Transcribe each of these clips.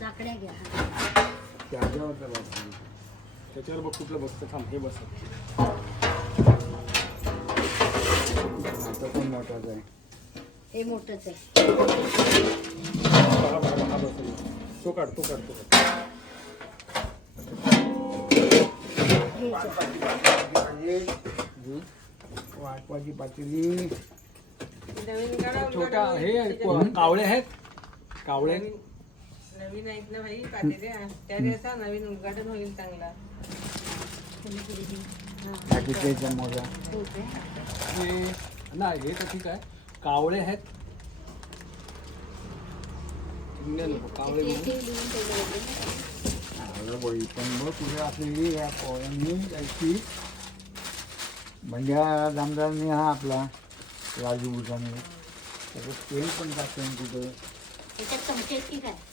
झाकड्या घ्या त्याच्यावर बघ कुठलं बसतं थांब हे बस पण मोठाच आहे हे मोठंच आहे तो काढ वाटवाची पातेली छोटा हे कावळे आहेत कावळे नवीन आहेत ना भाई पातेले त्या नवीन उद्घाटन होईल चांगला मोजा नाही हे तर ठीक आहे कावळे आहेत कावळे बळी पण मग पुढे आपली या पोरांनी जायची म्हणजे दामदारांनी हा आपला राजू बुटाने त्याचं तेल पण टाकतो कुठं त्याच्यात चमचे ठीक आहे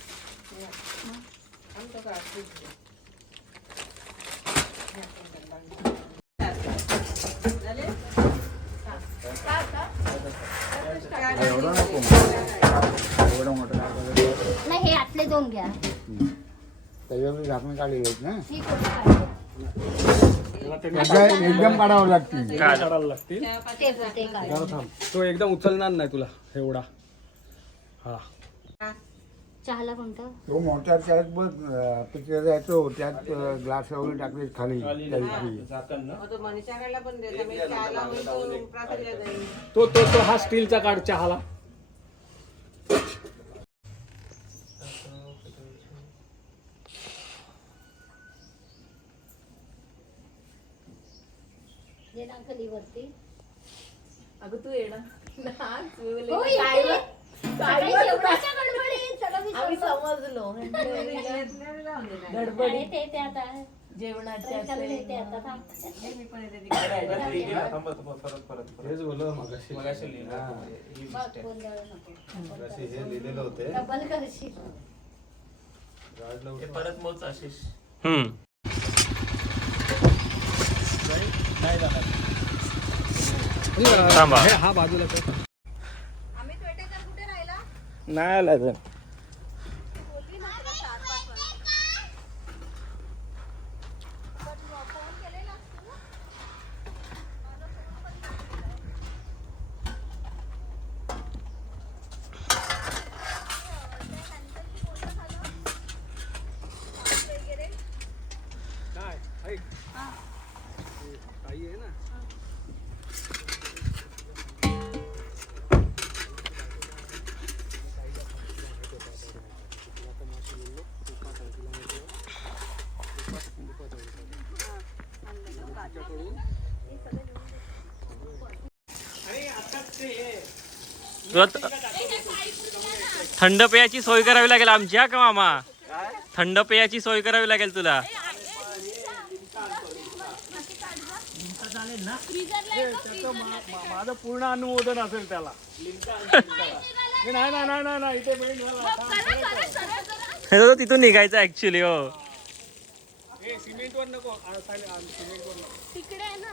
एवढं नको एवढं मोठं नाही हे आतले दोन घ्या त्याच्यावर झाकण काढलेले आहेत ना ही फोटो काढते. एकदम काढावं लागतील काढायला लागतील ते काढ. जरा थांब तो एकदम उचलणार नाही तुला एवढा हा चहाला कोणतं तो मोठा त्यात बघ पिक्चर जायचो त्यात ग्लास वगैरे टाकले खाली मनीषाकडला पण देता मी चहाला होईल तो प्रासादला जाईल तो तो तो हा स्टीलचा काढ चहाला जे नाकली वरती अगं तू येणार हो, येते. सगळे जेवणाच्या गडबडीत सगळं मी आम्ही सोडलं. समजलो अरे ते आता जेवणाच्या चल येते आता थांब. मी पण येते तिकडे. हेच बोललो मगाशी बघ, गोंधळ नको. मगाशी हे लिहिलेलं होते डबल करशील. परत मोच आशिष थांबा हा बाजूला कर. नाही आला तर काय ऐक काही आहे ना थंड पेयाची सोय करावी लागेल आमची हा का मामा थंड पेयाची सोय करावी लागेल तुला माझं पूर्ण अनुमोदन असेल त्याला नाही इथे तिथून निघायचं ऍक्च्युली हो सिमेंटवर नको सिमेंटवर नको तिकडे आहे ना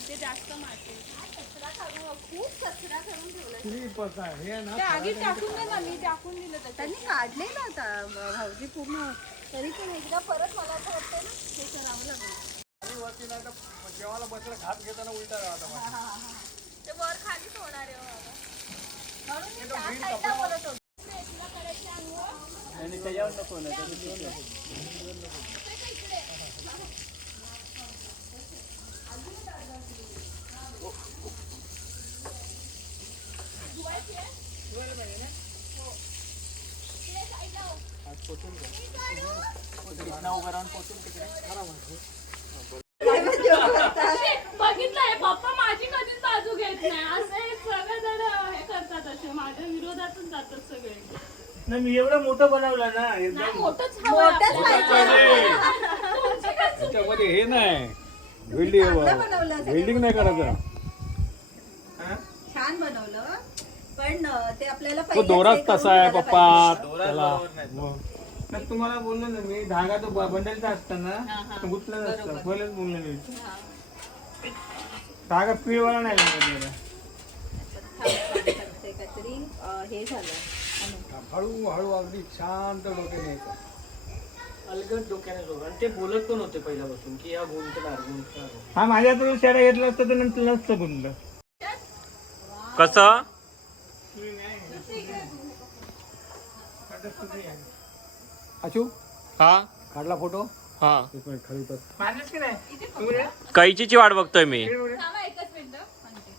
ते जास्त माती कचरा काढू खूप कचरा करून ठेवला हे आधी टाकून दे ना मी टाकून दिलं त्यांनी काढलेलं आता भाऊजी पूर्ण तरी पण एकदा परत मला असं वाटतं ना ते करावं लागेल जेवायला बसला घात घेताना उलटा ते वर खालीच होणार आहे म्हणून मी त्या साईडला बोलत होते त्याच्यावर नको ना बघितलंय पप्पा माझी कधीच बाजू घेत नाही असे सगळे जण हे करतात असे माझ्या विरोधातून जातात सगळे नाही मी एवढं मोठं बनवलं ना नाही, मोठंच हवंय आपल्याला. त्याच्यामध्ये हे नाही चांगलं बनवलं सगळं. वेल्डिंग नाही करायचं. छान बनवलं पण ते आपल्याला तो पहिलेच दोराच हे करून तसा आहे ठेवायला पप्पा पाहिजे. त्याला नाही. मग तुम्हाला बोललो ना मी धागा तो बंडलचा असताना गुतला नसतं पहिलेच बोललो मी धागा पिळवाला नाही लागत त्याला. ते काहीतरी हे झालं हळूहळू अगदी शांत डोक्याने यायचं. अलगद डोक्याने जोर. आणि ते बोलत पण होते पहिल्यापासून की या गुंतणार. हा माझ्याकडून शेडा घेतला असतं तर नंतर नसतं गुंतलं. कसं अचू हा काढला फोटो हा एक मिनिट खाली उतर. माझंच की नाही कैचीची वाट बघतोय मी. थांबा एकच मिनिट म्हणते.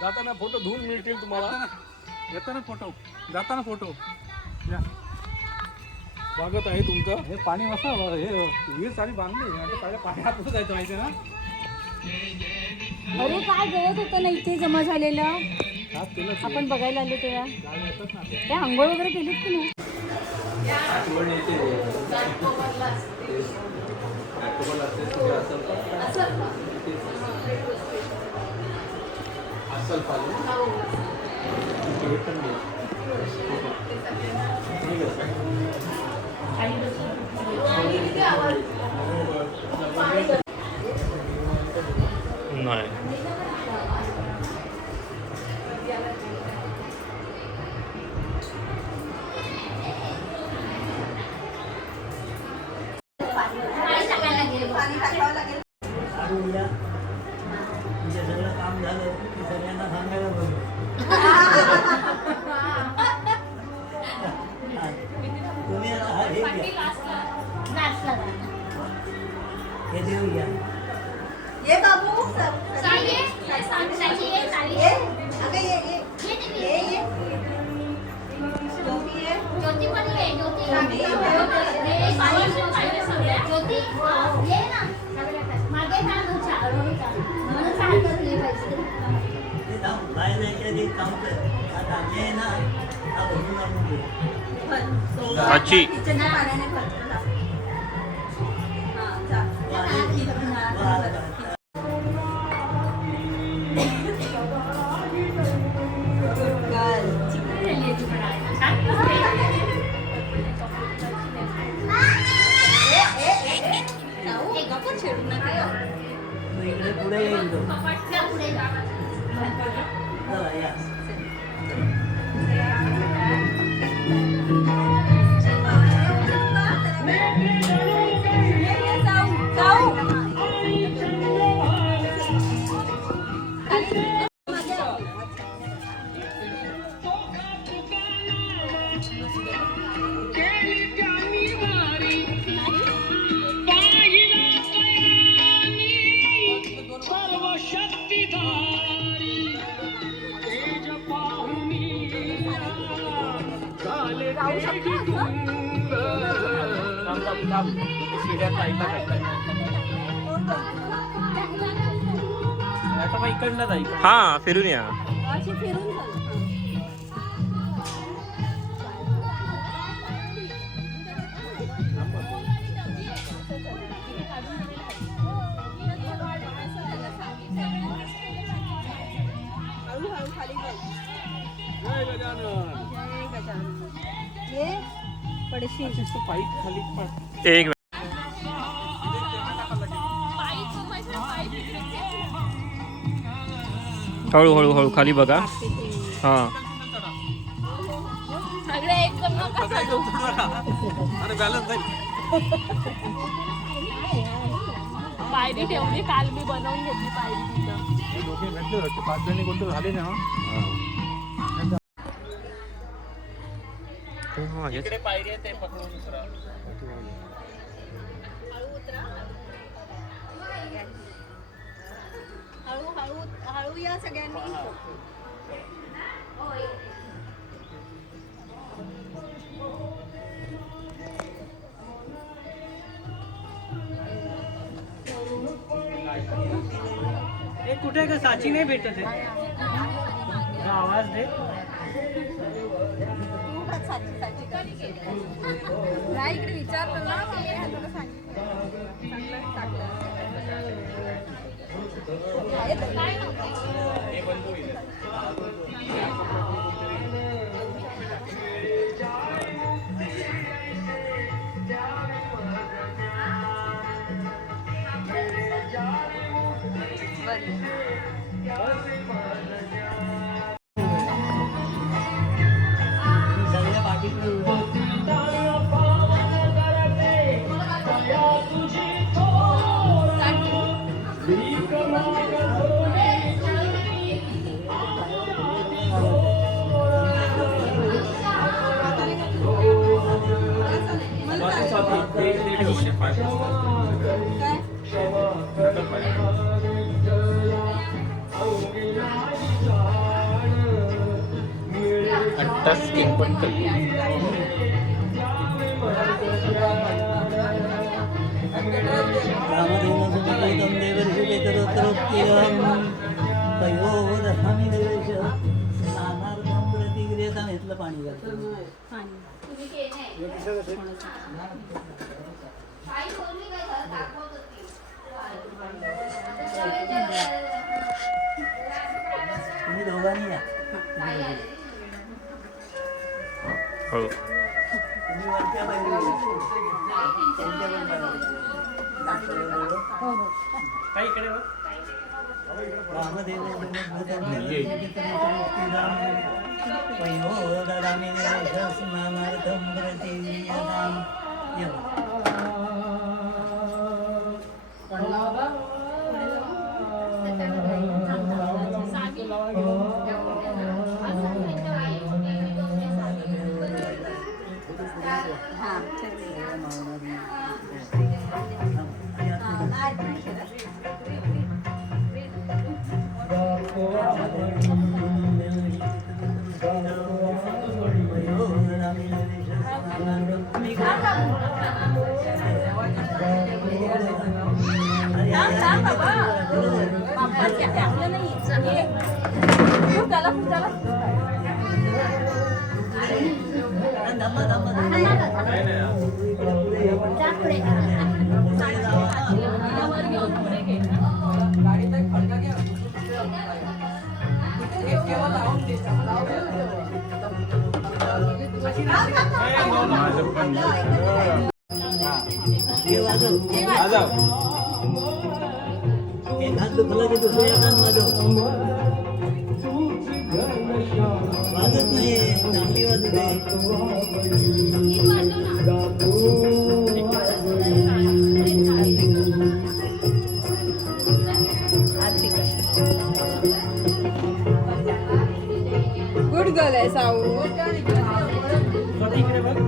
जाताना फोटो धुवून मिळतील तुम्हाला. येताना फोटो जाताना फोटो स्वागत आहे तुमचं. हे पाणी मस्त हे वीर सारी बांधली आता पहिल्या पाणी हातून जायचं माहिती ना. अरे काय गळत होतं ना इथे जमा झालेलं हात केलं आपण बघायला आलो तेव्हा. ते आंघोळ वगैरे केलीत की नाही? नाही. पाणी टाकावं लागेल. ये बाबू ये अगं ये ज्योती ये. आजी. किचनच्या पाण्याने भरपूर लागतं. हां, जा. हा फिरून या. अशी फिरून झालं. हळूहळू खाली जाऊ. जय गजानन. जय गजानन. ये पडशी पाईप खाली एक हळू हळू हळू खाली बघा. हा सगळे एकदम नका चढू. अरे बॅलन्स नाही. पायरी ठेवली काल मी बनवून घेतली पायरी तिथं. दोघे भेटले होते 5 जणी कोणतं झाले ना. इकडे पायरी आहे ते पकडून दुसरा. हळू हळू हळू या सगळ्यांनी. कुठे का साची नाही भेटत आहे. आवाज दे. तू बघ साची साची नाही इकडे विचारलं ना मग मी तुला सांगितलं. तुम्ही दोघांनी या. हळू. तुम्ही वरच्या पायरीवर या. त्यांच्या पण पायरीवर. काही इकडे बघ. रामदेव वयोदामिनीनार्थं प्रतिक्रियतां यः. एखाद दुखलं की दुसरं एखाद वाजव. वाजत नाही चांगली वाजू दे. गुड गर्ल आहे साऊ. इकडे बघ.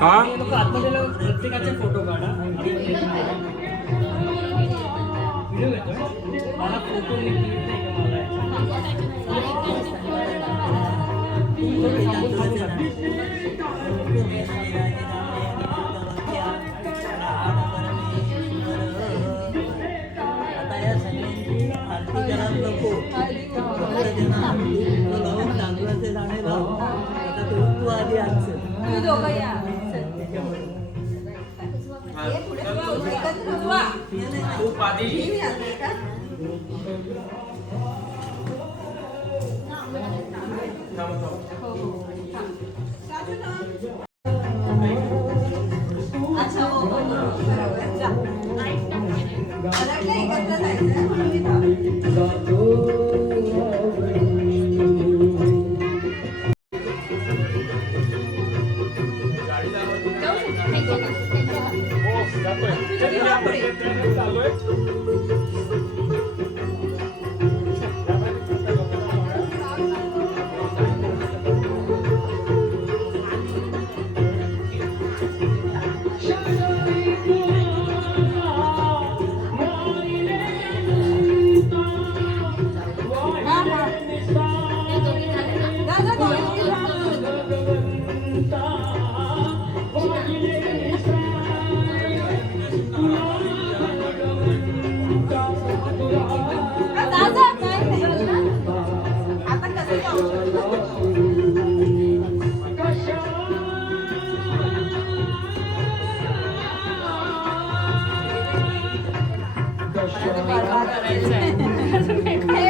हा प्रत्येकाचे फोटो काढा. व्हिडिओ घेतोय मला फोटो नाही आता या सगळ्यांची आरती करायला नको. लावून तांदूळाचे दाणे लाव. आता तू आधी आणशील. तुम्ही दोघं या. खूप आधी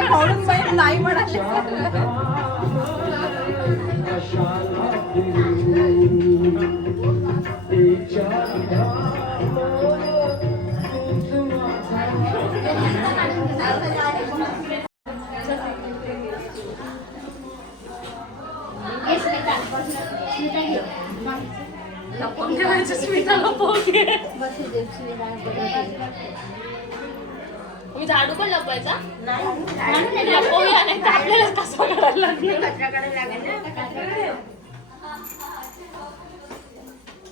म्हणून बाई नाही म्हणाले. मी झाडू पण लपवायचा लपवूया नाही तर आपल्यालाच कसं करायला लागलं.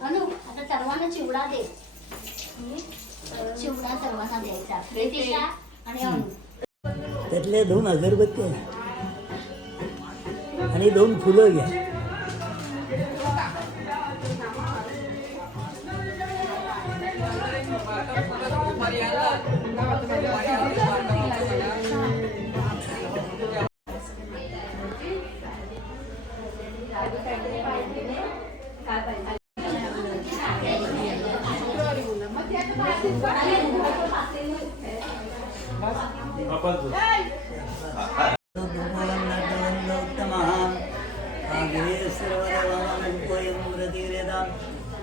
अनु आता सर्वांना चिवडा दे. चिवडा सर्वांना द्यायचा. प्रीतिशा आणि अनु. त्यातल्या 2 अगरबत्त्या आणि 2 फुलं घ्या.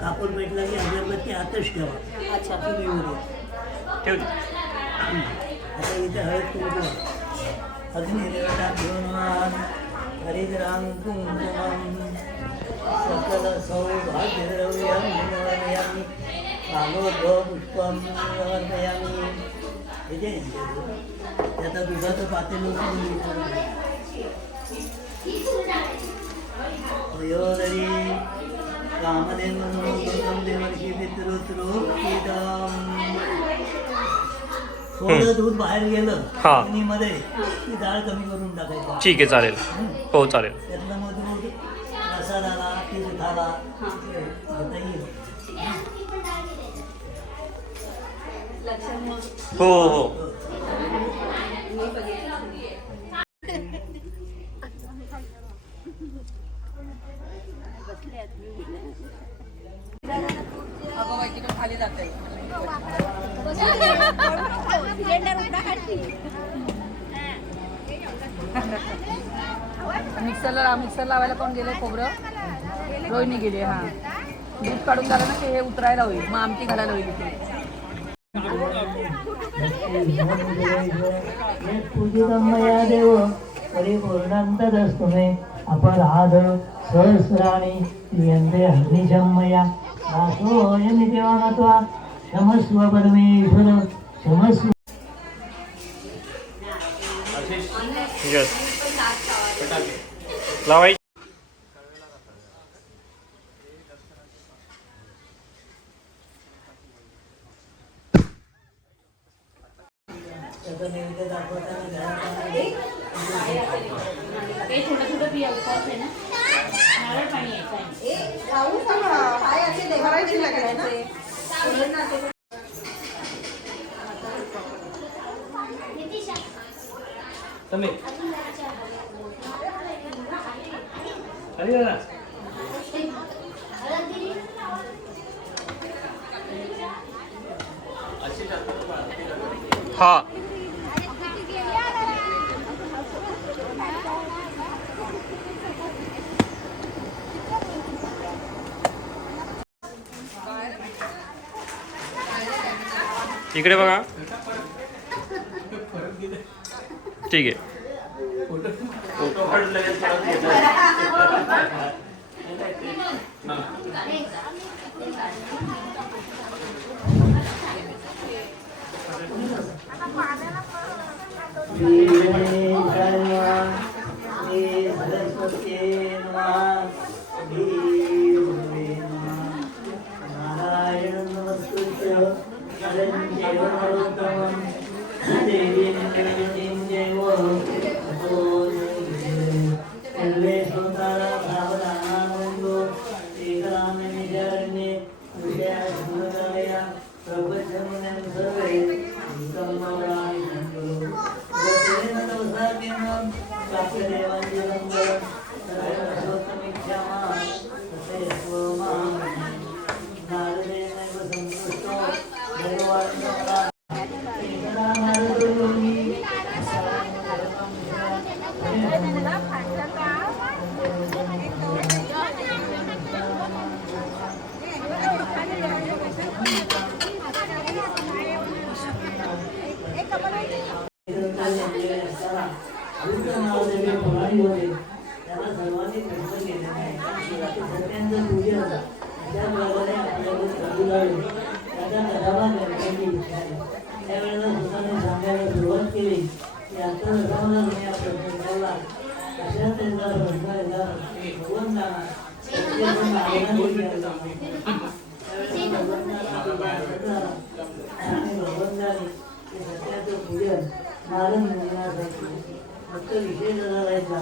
कापूर पेटला की अगरबत्ती आतच ठेवा. अच्छा ठेव. आता इथे हळद कुंकू अग्निदेवता घेऊन हरिद्राम कुंकुमम सकल सौभाग्यद्रव्यं निवेदयामि कालोद्भव पुष्पं निवेदयामि. हे त्याचा दुधाचं पातेलं वयोदरी कामधेनुं देवर्षी पितृत्रोक्तिदम्. थोडं दूध बाहेर गेलं मध्ये ती डाळ कमी करून टाकायची. ठीक आहे चालेल. हो चालेल. त्यातलं मग दूध रसादाला की दुधाला घेता येईल. हो हो. खाली जाते. मिक्सर लावायला कोण गेले? खोबरं रोहिणी गेली. हा दूध काढून झालं ना की हे उतरायला होईल. मग आमटी घालायला होईल इथे. पूजितमया देव परिपूर्णान्तरस्तुमे अपराध सहस्राणि क्रियन्ते हरिशमया दासोऽयमिति मत्वा क्षमस्व परमेश्वर क्षमस्व. लावायची. छोटं छोटं पिया उपवास आहे ना. नारळ पाणी आहे. हा इकडे बघा. ठीक आहे. नारायण नमस्कृत्य नरं चैव नरोत्तमं देवीं देव ततो सर्वे श्रोतारा भावनानन्दो एकरामनिजरण्ये विद्यासुरतया प्रवचनं सर्वे संमराय सङ्गो गतेन नवसाकेनं प्राप्तदेवाञ्जलं सर्वसोत्तमिच्छामा तथे स्वमां नारदेनैव सन्तुष्टो दैवान्नमरा त्याला सर्वांनी प्रश्न केले नाही सत्यांचं पूजन ज्या प्रकारे आपल्याला चालू लागले त्याच्या कथाला करण्याची इच्छा आहे. त्यावेळेला सुद्धाने सांगायला सुरुवात केली की आता रसावला तुम्ही हा प्रश्न विचारला अशा त्यांचा प्रश्न याचा भगवंत जाणार आणि भगवंताने ते सत्याचं पूजन नारद मुनींसाठी फक्त विषय करायचा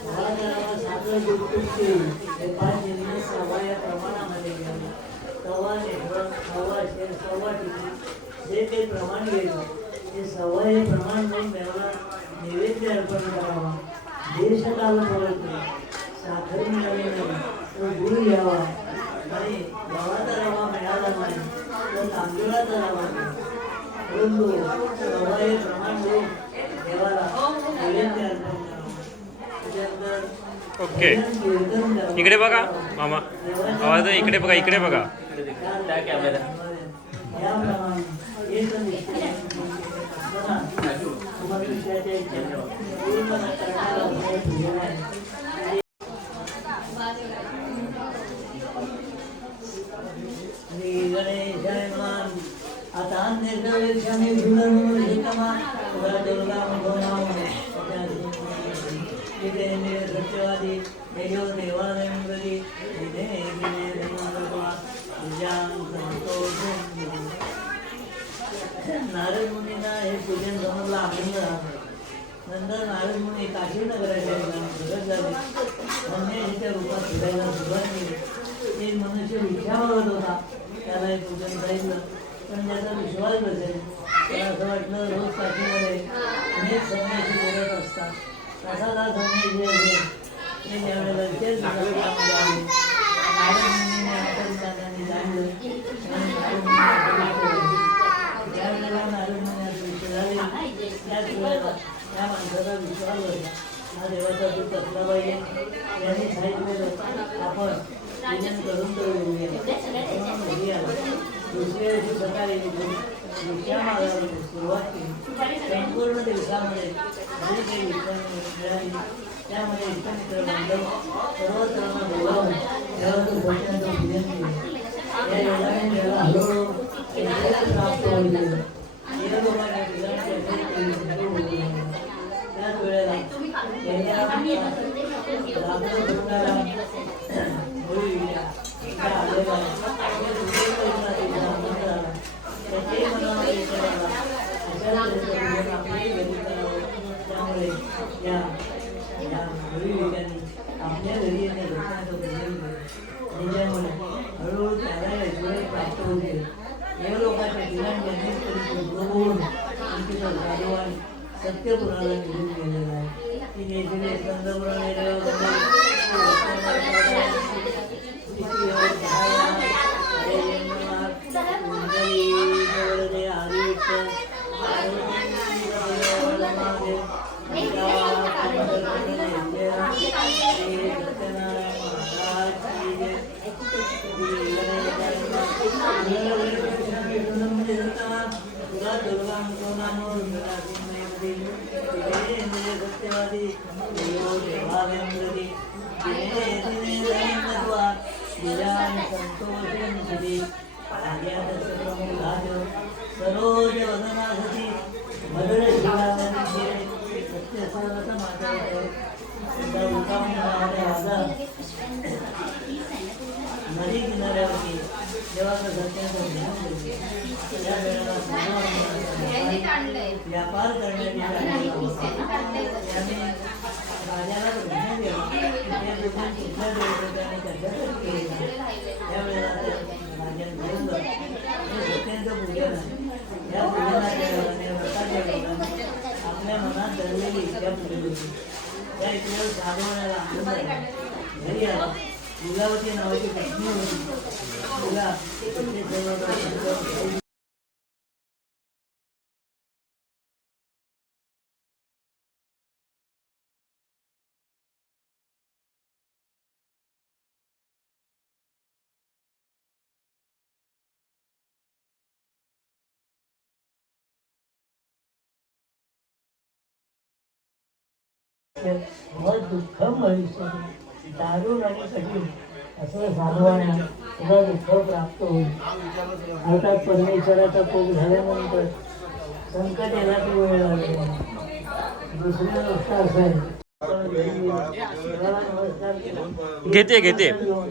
साखर दूध तूप केली हे 5 जिन्नस सव्वा या प्रमाणामध्ये घ्यावे. सव्वा नेटवर सव्वा शेर सव्वा टिकी जे ते प्रमाण घ्यायचं ते सव्वा हे प्रमाण घेऊन देवाला नैवेद्य अर्पण करावा. देशकाल पळतो साखर मिळाली नाही तर गुळ घ्यावा आणि गव्हाचा रवा मिळाला नाही तर तांदूळाचा रवा परंतु सव्वा हे प्रमाण घेऊन देवाला नैवेद्य अर्पण करावा. ओके. इकडे बघा मामा. आवाज इकडे बघा. इकडे बघा. आता निर्गवेक्षाने भूलमा सत्यवादी देव देवालयंगरी नारद मुनींना हे पूजन समजलं आनंद झाला. नंतर नारद मुनी काशी नगराच्या फिरत झाले. संन्यासीच्या रूपात फिरायला सुरुवात केली. एक मनुष्य भिक्षा मागत होता त्याला हे पूजन सांगितलं पण त्याचा विश्वास बसेल. त्याला असं वाटलं रोज काशीमध्ये अनेक संन्यासी बोलत असतात तसा हा संन्यासी असेल. ते ज्यावेळेला तेच नारद मुनीने आतंकाने जाणलं आणि ज्यावेळेला नारद मुनी असं विषय झाले त्याच वेळेला त्या माणसाचा विश्वास बसला. हा देवाचा दूत असला पाहिजे. यांनी सांगितलेलं आपण पूजन करून तो घरी आला. दुसऱ्या दिवशी सकाळी भिक्षा मागायला सुरुवात केली. संपूर्ण दिवसामध्ये जे काही भिक्षा मिळाली त्यामध्ये इष्टमित्र बांधव सर्व सर्वांना बोलावून देवाचं भजनाचं पूजन केलं. या योगाने देवाला हळूहळू प्राप्त होईल. त्याच वेळेला आपल्या घरी येणे घटनाचं पूजन केलं. त्याच्यामुळे हळूहळू त्याला ऐश्वर्य प्राप्त होते. या लोकांच्या ठिकाणी सत्यपुराला निघून गेलेला आहे. की नेसले स्कंदपुराणे सत्यनारायण महाराज श्री विजेंद्र सत्यवादी देवो देवाव्यंगती दिने दिने दैनद्वा दिव्यान संतोषेन श्री आर्यादशप्रमुखाज सरोज वदनाघटी मदर शिवावती सत्यसरत माता नदी किनाऱ्यावरती देवाचं दर्शन त्या वेळेला व्यापार करण्याची त्याने राजाला घेण्यात गेला त्या दुकान कुठल्या देवताने त्याच्यासाठी केली त्यावेळेला राजाने बोललं हे सत्याचं पूजन आहे या पूजनाच्या वेळाने व्रताच्या वेळाने आपल्या मनात दडलेली इच्छा पूजन होती त्या इकडे साधवण्याला आनंद आहे घरी आला मुलावती नावाची पत्नी होती मुला दुःखम भविष्य दारुण आणि कठीण असं साधवाना तुला दुःख प्राप्त होईल अर्थात परमेश्वराचा कोप झाल्यानंतर संकट यायला ती वेळ लागली दुसरी गोष्ट असं आहे नमस्कार केला घेते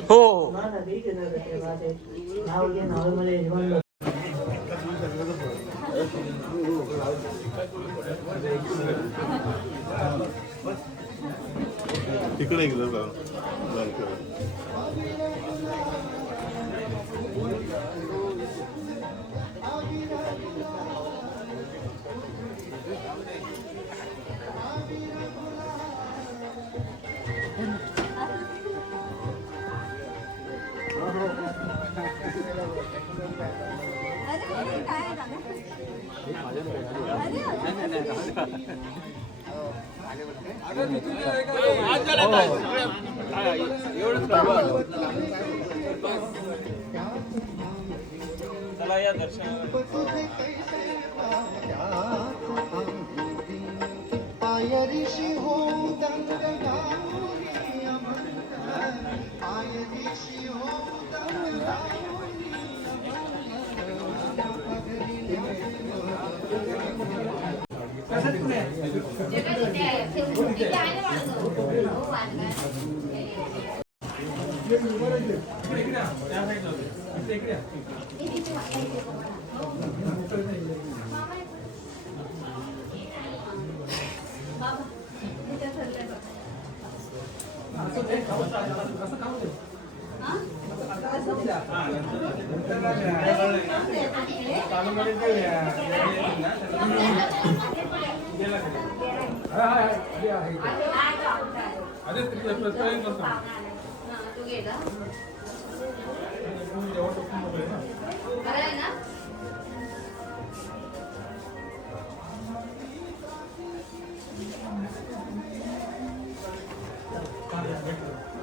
हो हो नदी नाव घे नाव मला यजमान तिकडे गेलं का चला या दर्शन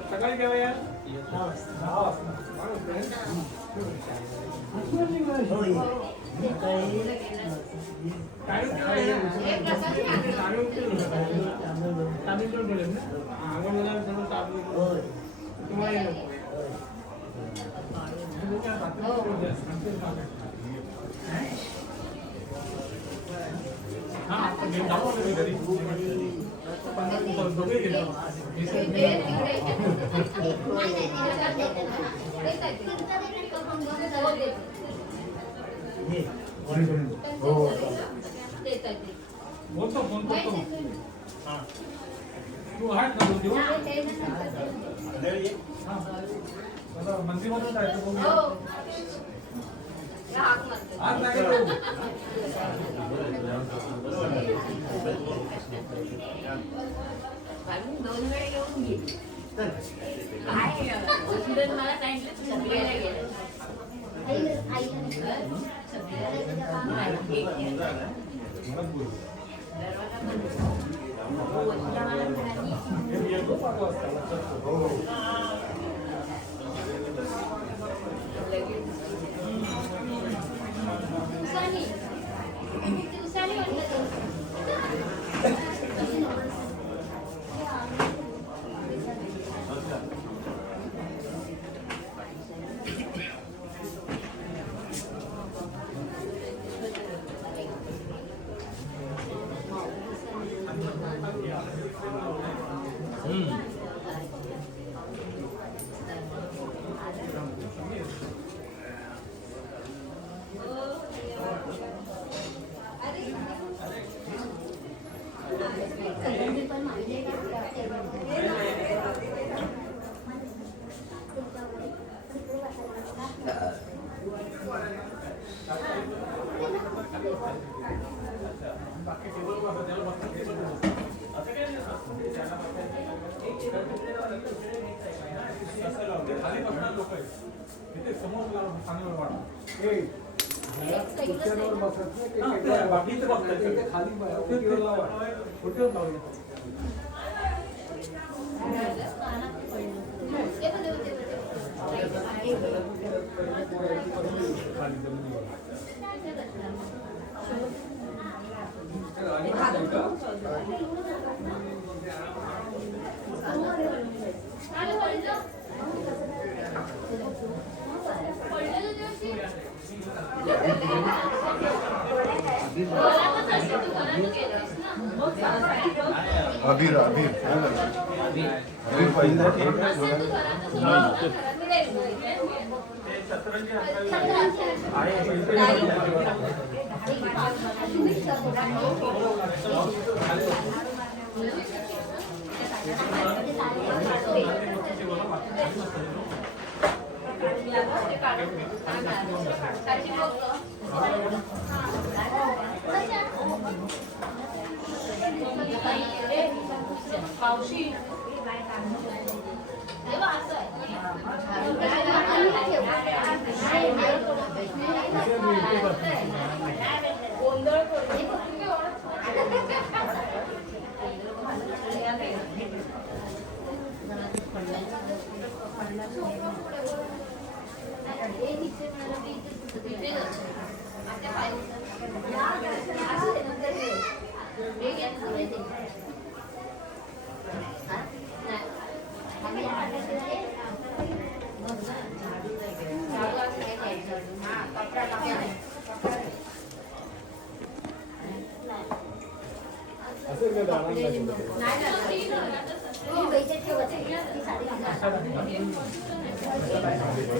सकाळी केव्हा या बोलतो फोन करतो तू हात ना बोलतो मंदिरामध्ये जायचं बोल आज नाही दोन वेळे येऊन घे काय मला सांगितलं सगळ्याला गेलं उसानी वाटलं अबीर अबीर अबीर पहिलं पावशी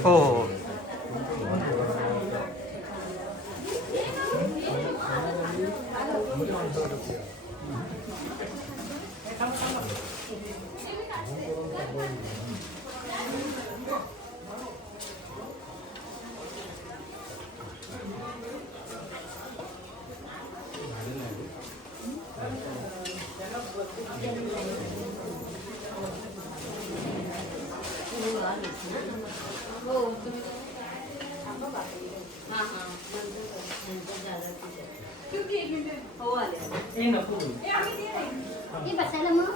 हो हो हे बसायला मग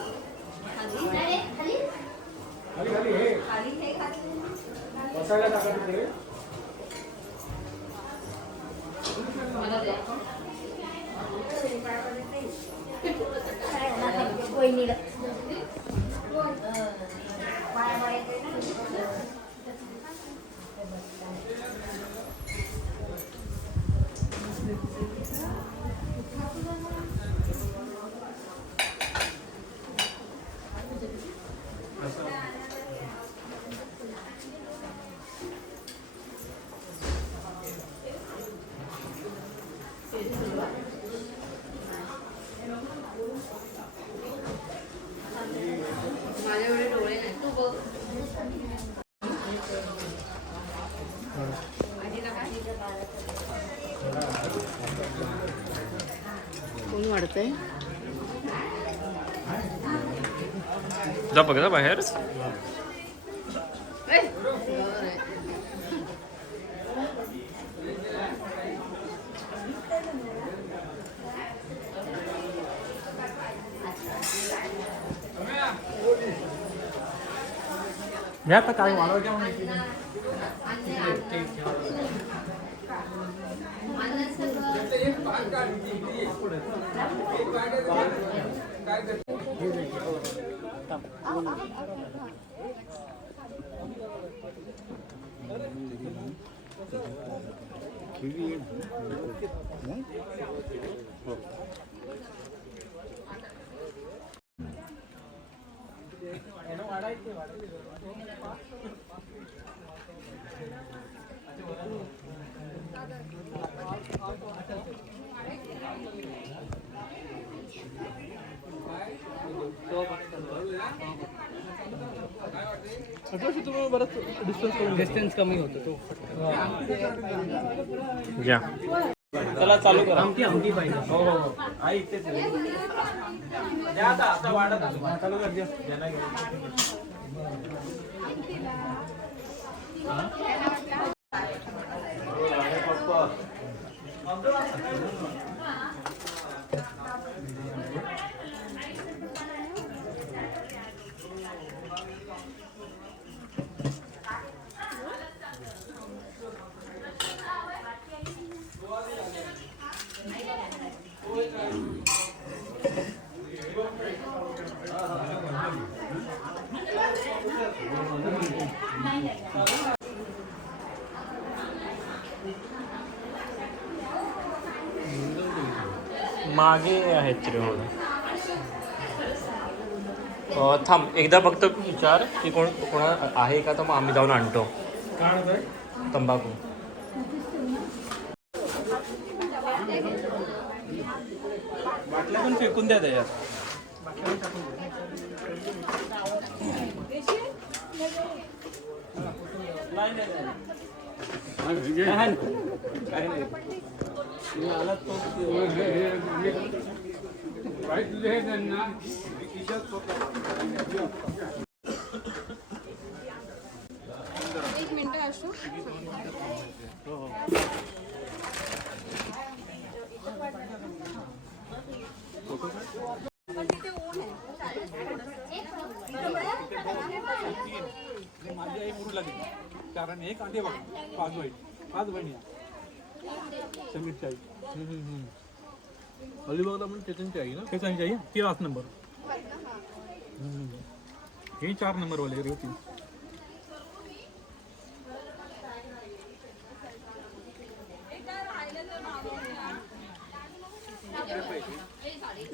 खाली नाही रे, खाली खाली हे खाली बसायला टाका तिथे. वहिनीला माझ्या एवढे डोळे नाही तू बघ कोण वाढतंय जा बघ जा बाहेर घ्या आता काय वाढवायच्या म्हणून तुम्ही बरंच डिस्टन्स डिस्टन्स कमी होतो तो. या चला चालू करा. आमटी पाहिजे. हो हो हो. आई इथेच आहे. द्या आता वाढत आलो. चालू कर द्या. मागे आहेत त्रिहोळ. थांब एकदा फक्त विचार की कोणा आहे का, तर मग आम्ही जाऊन आणतो. तंबाखू बाटल्या पण फेकून द्या त्याच्यात. नाही नाही काही नाही. आला तो एक मिनिट असो. पण तिथे ऊन आहे. माझी आई म्हणू लागली कारण एक आंटे बघा 5 बहिणी समीरची आई. अलिबागला पण चेतनची आई ना. चेतनची आई ती 5 नंबर. हे 4 नंबर वाले होती.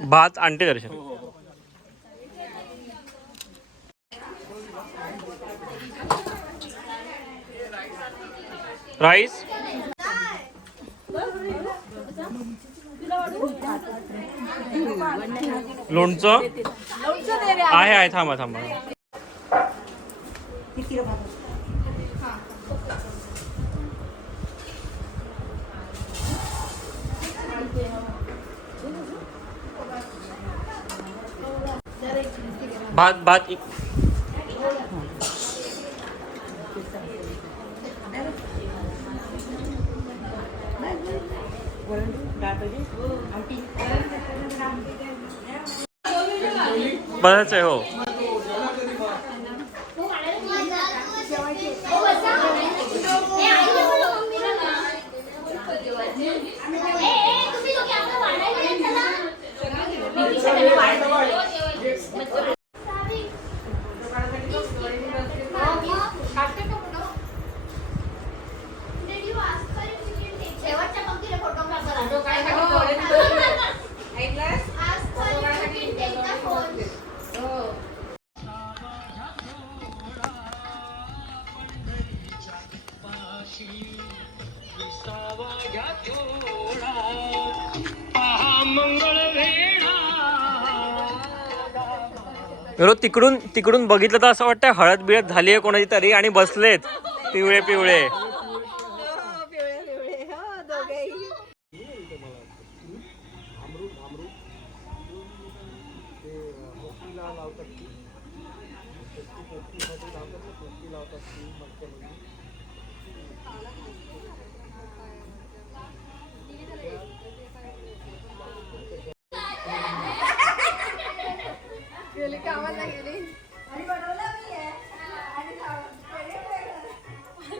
भात आणते दर्शन. राईस लोणचं आहे थांबा थांबा. भात भात बरंच आहे. हो तिकडून तिकडून बघितलं तर असं वाटतं हळद बिळद झाली आहे कोणाची तरी आणि बसलेत पिवळे पिवळे.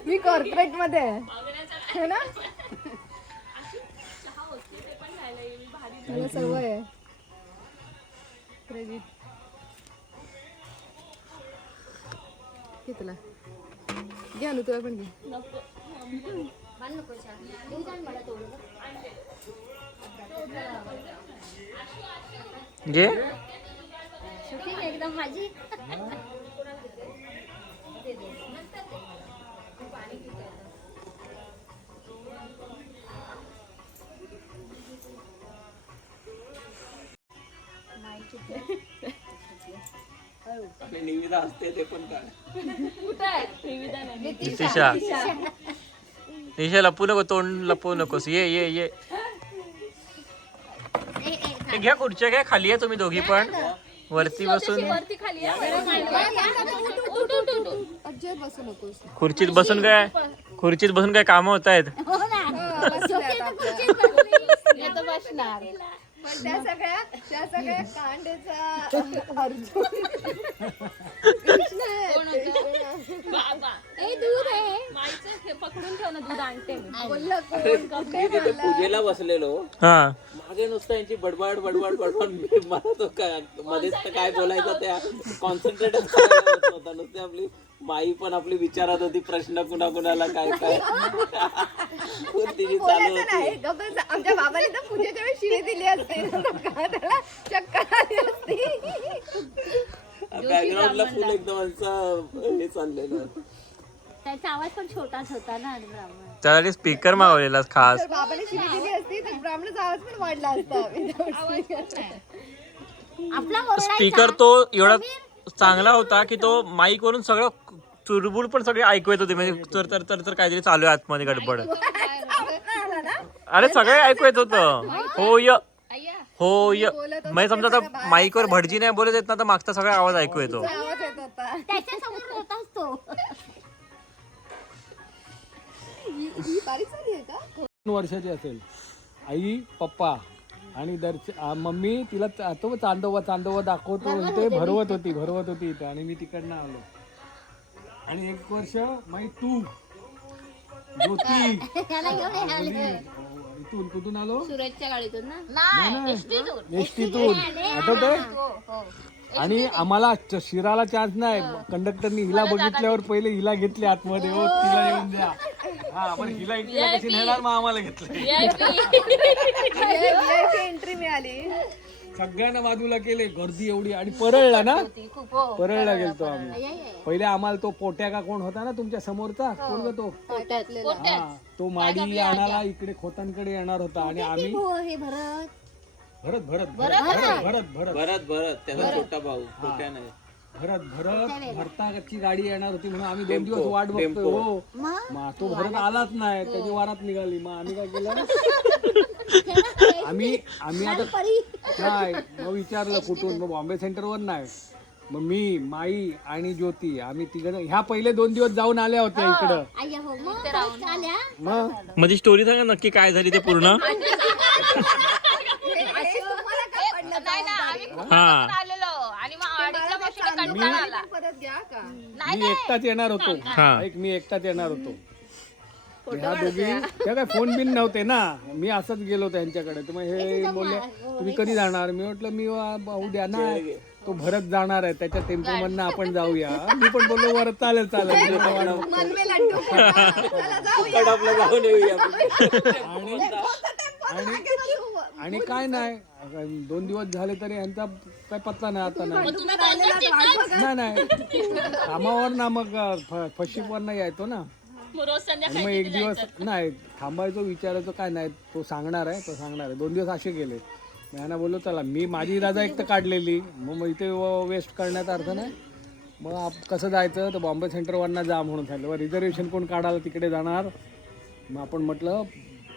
मी कॉर्पोरेट मध्ये आहे ना. मला सवय आहे क्रेडिट. तुला घ्या ना, तुला पण घे. घे एकदम माझी. आपली निविदा असते ते पण काय. कुठं आहे निविदा नाही. नितिशा निशा लपू नको, तोंड लपवू नकोस. ये ये ये हे घ्या, खुर्च्या घ्या, खाली आहे तुम्ही दोघी पण. वरती बसून वरती खाली आहे. उठ, उठ, उठ, उठ. अजिबात बसू नकोस. खुर्चीत बसून काय कामं होत आहेत. मी तर बसणार. पण त्या सगळ्या कांडेचा अर्जुन कोण होतं? बाबा. ए, दूध आहे. माईचं हे पकडून ठेव ना, दूध आणते मी. बोललं मी तिथे पूजेला बसलेलो, हा मागे नुसतं यांची बडबड बडबड बडबड. मला तो काय मध्येच तर काय बोलायचं त्या कॉन्सन्ट्रेटच करायला होता. नुसते आपली माई पण आपली विचारत होती प्रश्न कुणाकुणाला काय काय तिची चालू होती. आमच्या बाबाने तर पूजेच्या वेळी शिवी दिली असते त्याला चक्कर आली असती. बॅकग्राऊंडला फुल एकदम असं हे चाललेलं. त्याचा आवाज पण छोटाच होता ना त्यासाठी स्पीकर मागवलेला खास. तर बाबाने शिवी दिली असती तर ब्राह्मणाचा आवाज पण वाढला असता. आपला स्पीकर तो एवढा चांगला होता की तो माईक वरून सगळं चुरबुड पण सगळे ऐकू येत होते. म्हणजे तर काहीतरी चालू आहे आतमध्ये गडबड. अरे सगळे ऐकू येत होतं. होय होय. म्हणजे समजा आता माईकवर भटजी नाही बोलत येत ना, तर मागचा सगळा आवाज ऐकू येतो. आवाज येत होता. त्याच्यासमोर होताच तो. ही बारीक झाली आहे का? 2 वर्षाची असेल. आई पप्पा आणि मम्मी तिला तो चांदोबा दाखवतो. ते भरवत होती इथं आणि मी तिकडनं आलो. आणि 1 वर्ष माई तू ज्योती इथून कुठून आलो? सुरतच्या गाडीतून ना. नाही, एसटीतून आठवतंय. आणि आम्हाला शिराला चान्स नाही. कंडक्टरनी हिला बघितल्यावर पहिले हिला घेतले आतमध्ये. हो तिला येऊन द्या. हा पण हिला इकडे कशी नेणार, मग आम्हाला घेतले. एंट्री मिळाली. सगळ्यांना बाजूला केले. गर्दी एवढी. आणि परळला ना, परळला गेलतो आम्ही. पहिले आम्हाला तो पोट्या का कोण होता ना तुमच्या समोरचा, कोण ग तो? हा तो माडी आणायला इकडे खोतांकडे येणार होता. आणि आम्ही हे भरत भरत त्याचा छोटा भाऊ छोट्या नाही. भरताची गाडी येणार होती म्हणून आम्ही 2 दिवस वाट बघतोय. हो मग तो भरत आलाच नाही. त्याची वारात निघाली. मग आम्ही काय केलं, आम्ही आता नाही. मग विचारलं कुठून. मग बॉम्बे सेंटरवर नाही. मग मी माई आणि ज्योती आम्ही तिकडे ह्या पहिले 2 दिवस जाऊन आल्या होत्या इकडं. मग माझी स्टोरी सांगा नक्की काय झाली ते पूर्ण. हा मी एकटाच येणार होतो. मी एकटाच येणार होतो. ह्या दोघी त्या काय फोन बिन नव्हते ना. मी असंच गेलो त्यांच्याकडे. तर मग हे बोलले तुम्ही कधी जाणार. मी म्हटलं मी उद्या नाही. तो भरत जाणार आहे, त्याच्या टेम्पो मधनं आपण जाऊया. मी पण बोललो वर चालेल. आणि काय नाही 2 दिवस झाले तरी यांचा काय पत्ता नाही. आता नाही कामावर ना, मग फशीपवर नाही यायचो ना. आणि मग 1 दिवस नाही थांबायचो, विचारायचो काय नाही. तो सांगणार आहे. 2 दिवस असे गेले. यांना बोललो चला, मी माझी राजा एक तर काढलेली. मग इथे वेस्ट करण्याचा अर्थ नाही. मग कसं जायचं तर बॉम्बे सेंटरवरनं जा म्हणून सांगितलं. रिझर्वेशन कोण काढायला तिकडे जाणार. मग आपण म्हटलं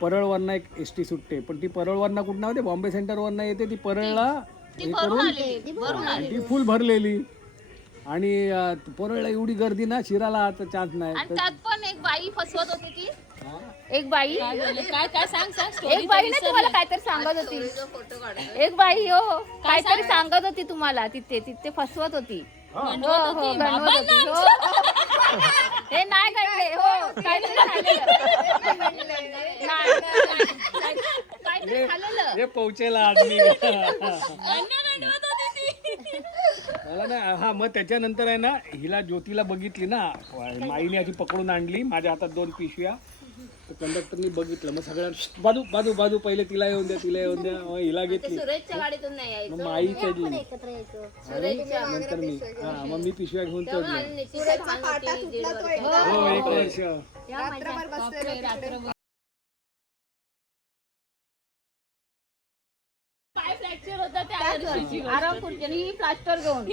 परळवरनं एक एसटी सुटते. पण ती परळवरनं कुठं नव्हते, बॉम्बे सेंटरवरनं येते. ती परळला हे करून ती फुल भरलेली. आणि परळला एवढी गर्दी ना, शिराला आता चान्स नाही. त्यात पण एक बाई फसवत होती ती. एक बाई काय सांग एक बाई ना तुम्हाला काहीतरी सांगत होती. एक बाई हो काहीतरी सांगत होती तुम्हाला. तिथे फसवत होती. हे नाही काढले. हो हे पोहोचेला आदमी मला नाही. हा मग त्याच्यानंतर आहे ना, हिला ज्योतीला बघितली ना, माईने अशी पकडून आणली. माझ्या हातात 2 पिशव्या. कंडक्टरनी बघितलं. मग सगळ्या बाजू पहिले तिला येऊन द्या. मग हिला घेतली. सुरेशच्या गाडीतून नाही यायचं. मग माई चढली. नंतर मी मग मी पिशव्या घेऊन चढलो. हो 1 वर्ष पाय फ्रॅक्चर होता त्या आराम खुर्ची आणि ही प्लास्टर घेऊन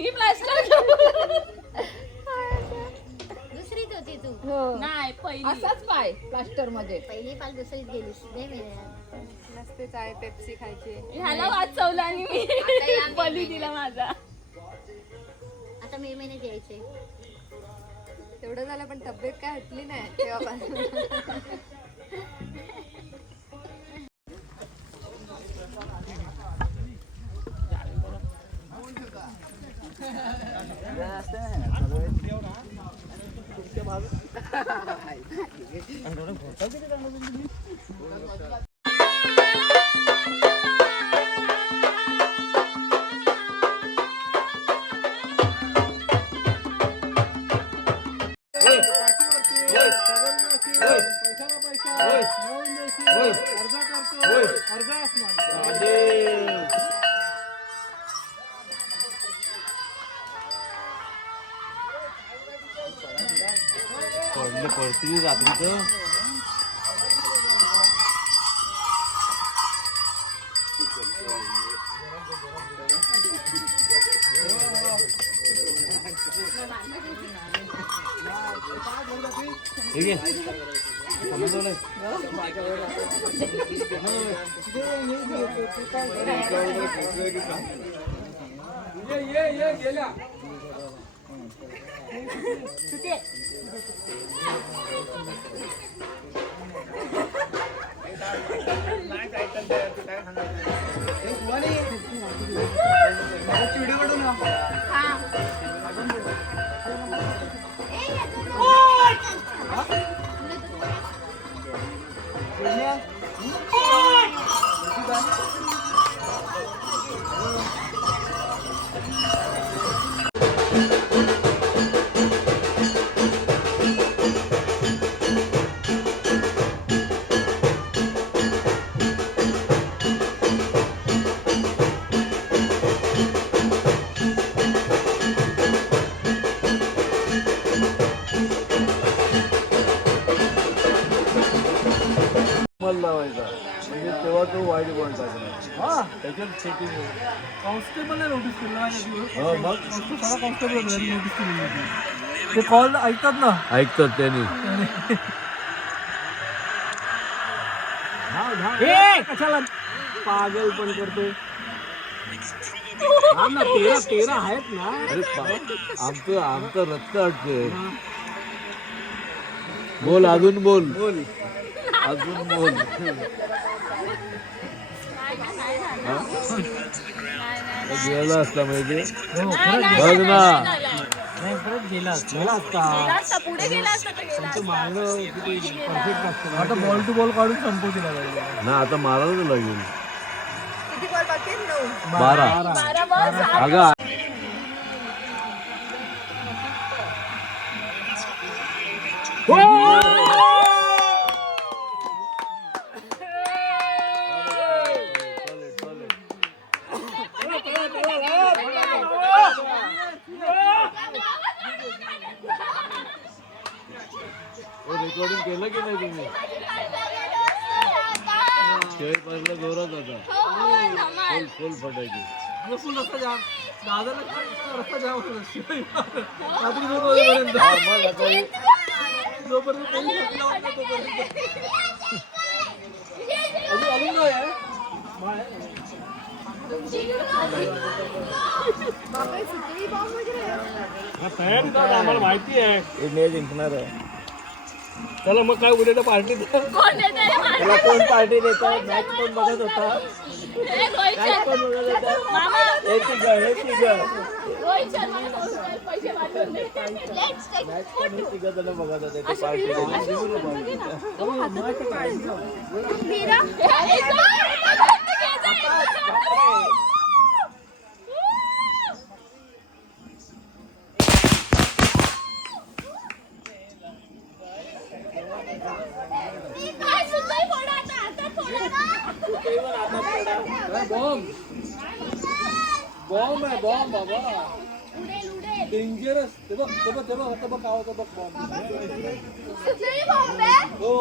दुसरीच होती तू. नाही पहिली असाच पाय प्लास्टर मध्ये पहिली पाल दुसरीत गेलीस. दे मेरे. नसते चाय पेप्सी खायची. ह्याला वाचवलं आणि मी बली दिला माझा. आता मे महिन्यात यायचे. तेवढं झालं पण तब्येत काय हटली नाही तेव्हापासून. पडती रात्रीचं ठीक आहे. ये गेल्या लावायचा म्हणजे तेव्हा तो वाईट बॉल टाकणार. त्याच्यात सेटिंग कॉन्स्टेबल नोटीस केलं मग सगळा कॉन्स्टेबल नोटीस केली होती. ते कॉल ऐकतात ना. ऐकतात त्यांनी. कशाला पागल पण करते. ना 13 आहेत ना. अरे आमचं रक्त अटके. बोल अजून बोल अजून बोल. गेला असता माहिती बघ ना. आता बॉल टू बॉल काढून संपवतील ना आता मारायला लागेल. किती बॉल बाकी आहेत? 12 अगं रेकॉर्डिंग केलं की नाही तुम्ही? खेळ पहिला जोरात होता. फुल फटायची. फुल रस्ता जाम. दादरला रस्ता जाम होता. रात्री 2 वाजेपर्यंत. जोपर्यंत पोलीस आपल्याला वाटलं तोपर्यंत. अजून नाही आहे. तयारी तर आम्हाला माहिती आहे. इंडिया जिंकणार आहे. चला मग काय उद्या पार्टी त्याला कोण पार्टी देतात? मॅच कोण बघत होता? काय कोण बघत होता? हे तिघं मॅच कोण हे तिघं जण बघत होते. ते पार्टी बॉम्ब आहे. बॉम्ब बाबा डेंजरस. ते बघ आता बघ काय होतं बघ. बॉम्ब हो.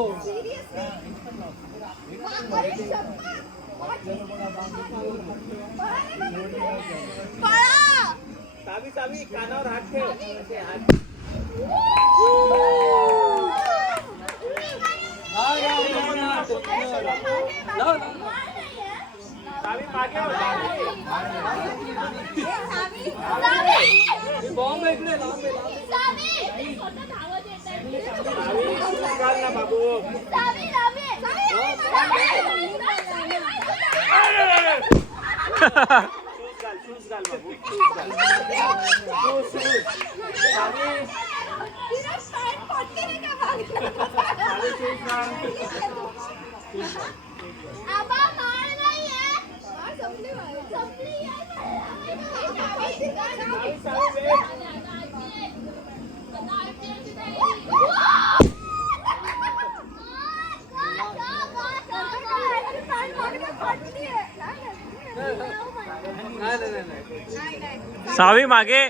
सावी सावी कानावर हात ठेव असे हात. सावी मागे हो, सावी. बॉम्ब इकडे लांब आहे, सावी शूज घाल ना बाबू. शूज घाल बाबू, शूज घाल. शूज. सावी शूज घाल. सावी मागे.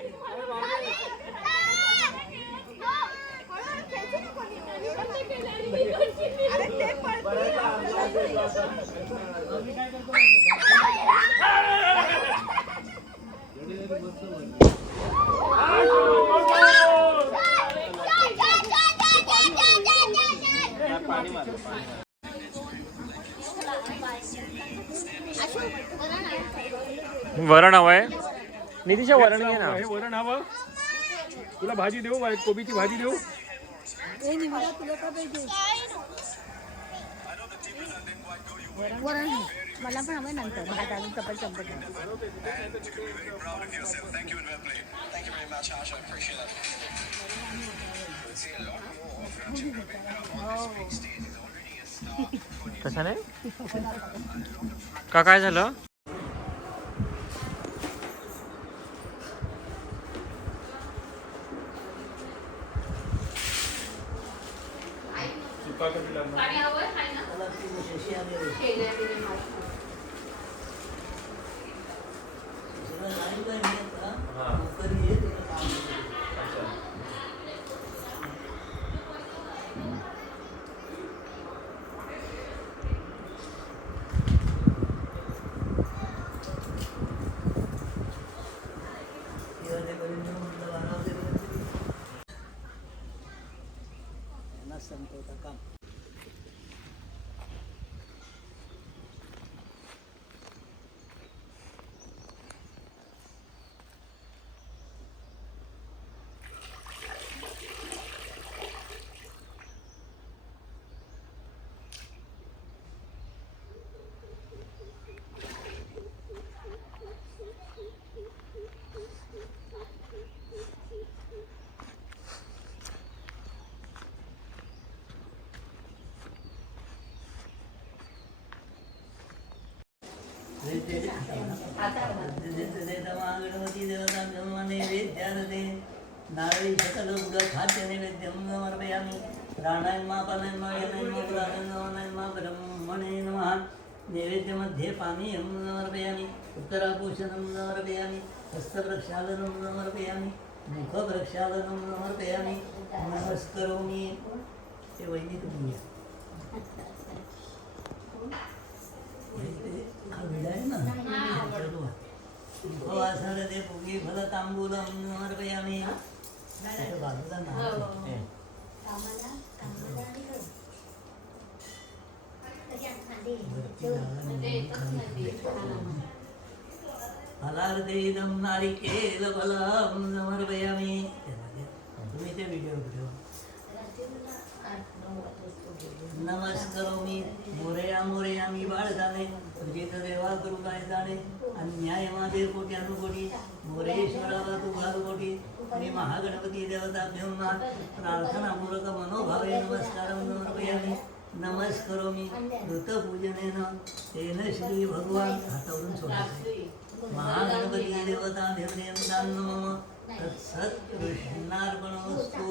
वरण हवंय. नितीशा वरण घे ना. वरण हवं तुला. भाजी देऊ, कोबीची भाजी देऊ. वरण मला पण हवं नंतर. भात अजून चपाती संपत नाही. कसं नाही का काय झालं. गणपती देवता नैवेद्यादे नारळी सकल उड खाद्य नैवेद्यं समर्पयामि. प्राणायामा पानायामा यनायामा प्राणायामा ब्रह्मणे नमः. नैवेद्यमध्ये पानीयं समर्पयामि. उत्तरापोषणं समर्पयामि. हस्तप्रक्षालनं समर्पयामि. मुखप्रक्षालनं समर्पयामि. नमस्करोमि. हे वैदिक पूजा. हा विडा आहे ना, उपवासाला पुगी फल तांबूलम समर्पयामि. बाजूला फलार्देदं नारिकेल फलं समर्पयामि. तुम्ही ते व्हिडिओ ठेवा. नमस्करोमि. मोरया मोरया मी बाळ जाणे तुझे देवा करू काय जाणे. अन्याय माझे कोटी अनुकोटी मोरेश्वराला तू घालकोटी. मी महागणपती देवताभ्यो प्रार्थनापूर्वक मनोभावे नमस्कारं समर्पयामि. नमस्करोमि. ऋतपूजनेन तेन श्री भगवान हातावरून सोडायचे. महागणपती देवताभ्यो नमः. तत्सत् कृष्णार्पणमस्तु.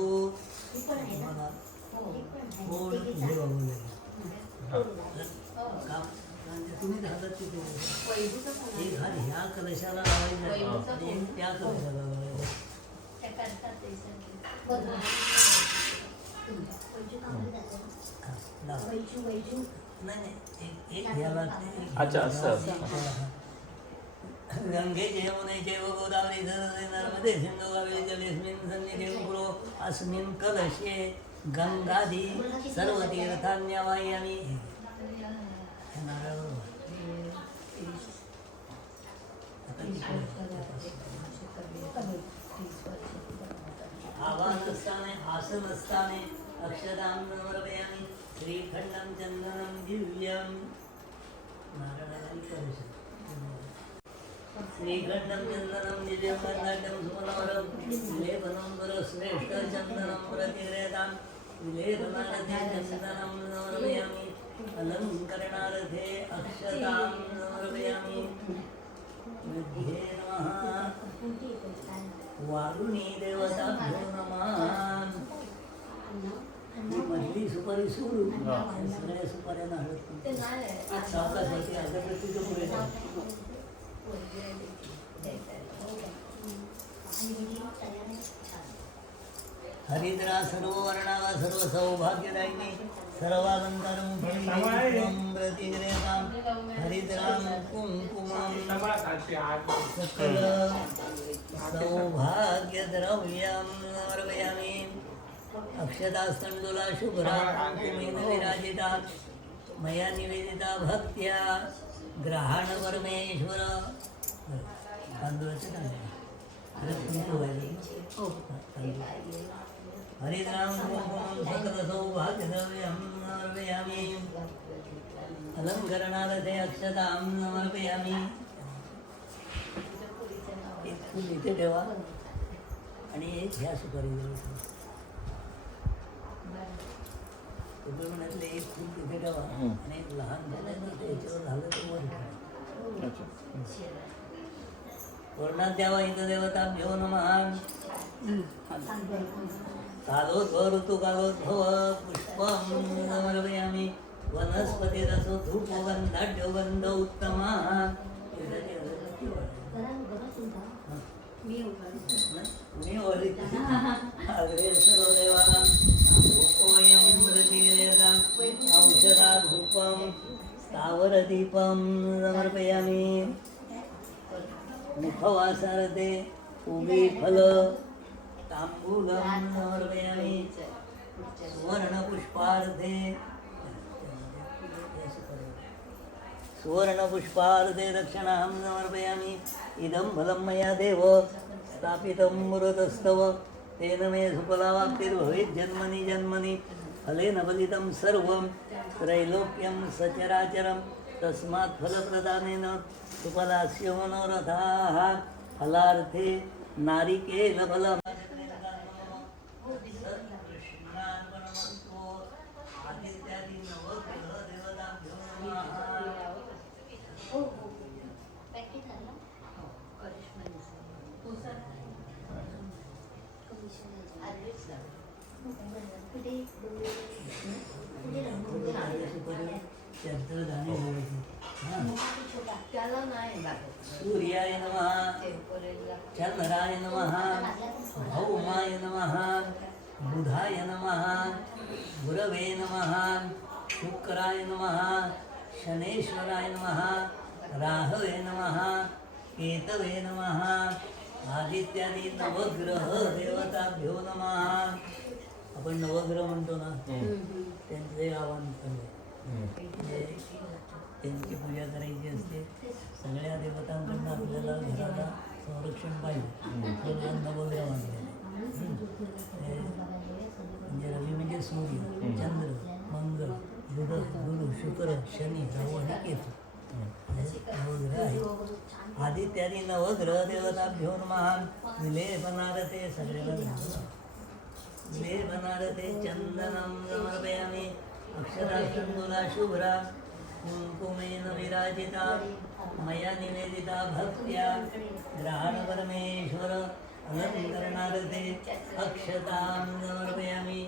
मला कोण तुझे बाबूले तुम्ही घालत तिथे एक हात ह्या कलशाला लावायचा आणि एक त्या कलशाला लावायचा. एक घ्यायला लागते, एक अच्छा, असं. गंगेचे यमुनेचे व गोदावरी सरस्वती नर्मदे सिंधू कावेरी जलेस्मिन् सन्निधिं कुरु अस्मिन् कलशे गंगाधी सर्व तीर्थान्यवायामि. आवाहनस्थाने आसनस्थाने अक्षदां समर्पयामि. श्रीखण्डं चन्दनं दिव्यं नारायणाय कलश. श्रीखण्डं चन्दनं दिव्यं वर्णाढ्यं सुमनोहरं लेपनं पुरश्रेष्ठ चन्दनं प्रतिग्रहतां लेपनार्थे चन्दनं समर्पयामि. अलङ्करणार्थे अक्षतां समर्पयामि. मध्ये नमः. वारुणी देवताभ्यो नमः. ही पहिली सुपारी सोडू सगळ्या सुपाऱ्यांना हळद सावकाशवरती अगरबत्तीचं पुढे हरिद्रा सर्व वर्णावा सर्व सौभाग्यदायिनी सर्वालंकारं फलितं प्रतिग्रहतां हरिद्रां कुंकुमं सकल सौभाग्यद्रव्यं समर्पयामि. अक्षतास्तंडुला शुभ्रा कुंकुमेन विराजिता मया निवेदिता भक्त्या ग्रहाण परमेश्वर. तांदूळाचे तांदूळ हरिद्रां कुंकुमं सकल सौभाग्यद्रव्यं समर्पयामि. अलंकरणार्थे अक्षतां समर्पयामि. एक फूल इथे ठेवा आणि एक ह्या सुपारीजवळ ठेवा. सुब्रमण्यातले एक फूल तिथे ठेवा आणि एक लहान झालं त्याच्यावर झालं तर वर ठेवा. वर्णात द्यावा इथं देवताभ्यो नमः. कालोद्भव ऋतुकालोद्भव पुष्पं समर्पयामि. वनस्पतिरसो धूपगन्धाढ्यो गन्ध उत्तमः. मी ओळी अग्रे सर्व देवानां धूपोऽयं प्रतिवेदाम् औषधाधूपं स्थावरदीपं समर्पयामि. मुखवासार्थे उभी फल तांबूलं समर्पयामि. सुवर्णपुष्पार्थे दक्षिणां समर्पयामि. इदं फलं मया देव स्थापितं मृतस्तव तेन मे सुफलावाप्तिर्भवेत् जन्मनि जन्मनि. फलेन फलितं सर्वं त्रैलोक्यं सचराचरं तस्मात् फलप्रदानेन सुफलास्य मनोरथाः. फलार्थे नारिकेलफलम्. आदित्यादि नवग्रह देवताभ्यो नमः. सूर्याय नमः. चंद्राय नमः. भौमाय नमः. बुधाय नमः. गुरवे नमः. शुक्राय नमः. शनेश्वराय नमः. राहवे नमः. केतवे नमः. आदित्यादि नवग्रह देवताभ्यो नमः. आपण नवग्रह म्हणतो ना त्यांचे आवाहन करणे त्यांची पूजा करायची असते. सगळ्या देवतांकडून आपल्याला घराला संरक्षण पाहिजे. नवग्रह मानले म्हणजे रवी म्हणजे सूर्य, चंद्र, मंगळ, बुध, गुरु, शुक्र, शनी, राहू आणि केतू नवग्रह आहे. आदित्यादी नवग्रह देवताभ्यो नमः. विलेपनार्थे सगळ्याला विलेपनार्थे चंदनं समर्पयामि. अक्षरास्तंडुला शुभ्रा कुंकुमेन विराजिता मया निवेदिता भक्त्या ग्रहाण परमेश्वर. अलंकरणार्थे अक्षतां समर्पयामि.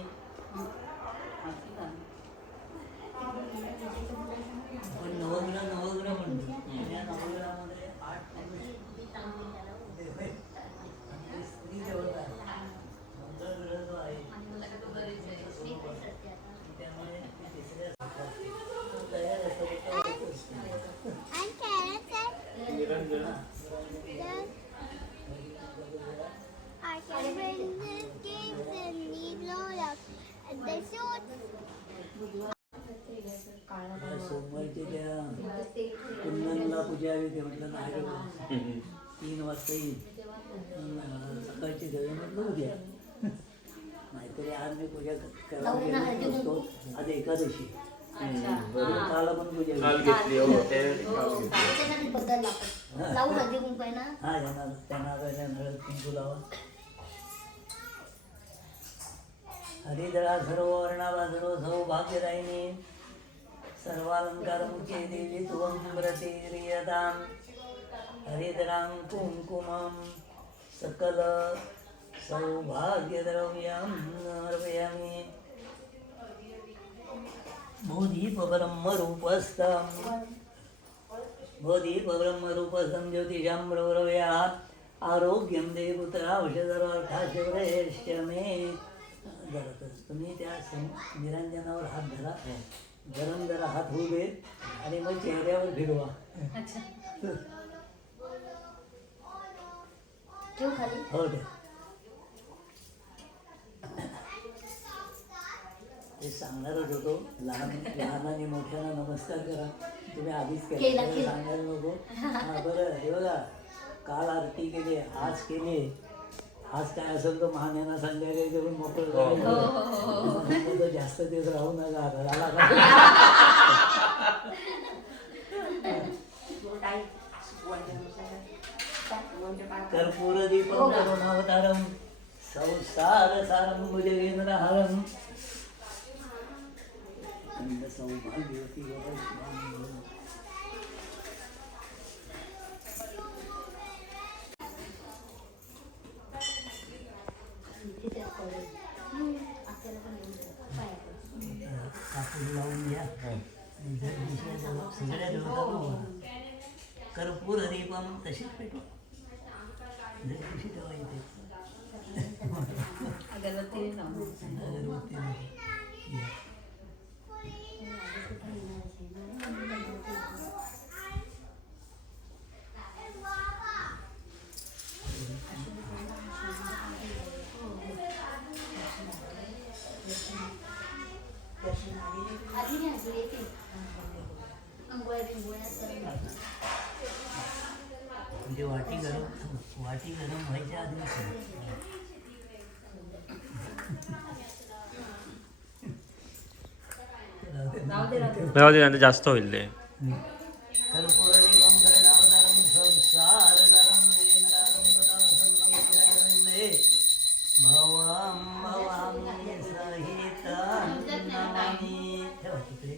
आपण नवग्रह म्हणतो. या नवग्रहामध्ये 8 स्त्री देवता मंगळ ग्रह जो आहे त्यामुळे तिसऱ्या सोमवारच्या त्या कुंदनला पूजा हवी ते म्हटलं नाही रे बाबा. 3 वाजता येईल. सकाळची सगळी म्हटलं उद्या. नाहीतरी आज मी पूजा करायला गेलो नसतो. आज एकादशी. काल पण पूजा काल घेतली हो ते त्याच्यासाठी बदल आपण लावू हळदी कुंकू आहे ना. हा त्यांना हळद कुंकू लावा. हरिदळा सर्व वर्णाबाजरो सौभाग्यदायिनी सर्वालंकार मुखे देवी त्वं प्रतिक्रियतां हरिदरां कुंकुमं सकल सौभाग्यद्रव्यं अर्पयामि. बोधीपब्रह्मरूपस्थं ज्योतिषां प्रवरव्या आरोग्यं देवपुत्रावषधरार्थाशवरेश्च मे. जरा तर तुम्ही त्या निरंजनावर हात धरा, गरम जरा हात होऊ दे आणि मग चेहऱ्यावर फिरवा. ठेव खाली. हो ते ते सांगणारच होतो. लहानाने मोठ्याला नमस्कार करा. तुम्ही आधीच केला सांगायला नको. हा बरं हे बघा, काल आरती केली, आज केली. आज काय असेल तर महाज्ञाना संध्याकाळी करून मोकळं करायचं. जास्त तेच राहू नका. घराला कर्पूर दीपं करुणावतारं संसार सारं भुजगेंद्रहारं अखंड सौभाग्यवती वरदानं. कापूर लावून घ्या. सगळ्या देवता कर्पूर दीपम तशीच पेटवा. कशी ठेवायची अगरबत्ती म्हणजे वाटी गरम व्हायच्या आधी राहू दे नंतर जास्त होईल ते. कर्पूर दीपं करणावतारं संसारसारं वेदनारं सन्नमुद्रावन्दे भवां भवामि सहितां नमामि. ठेवा तिकडे.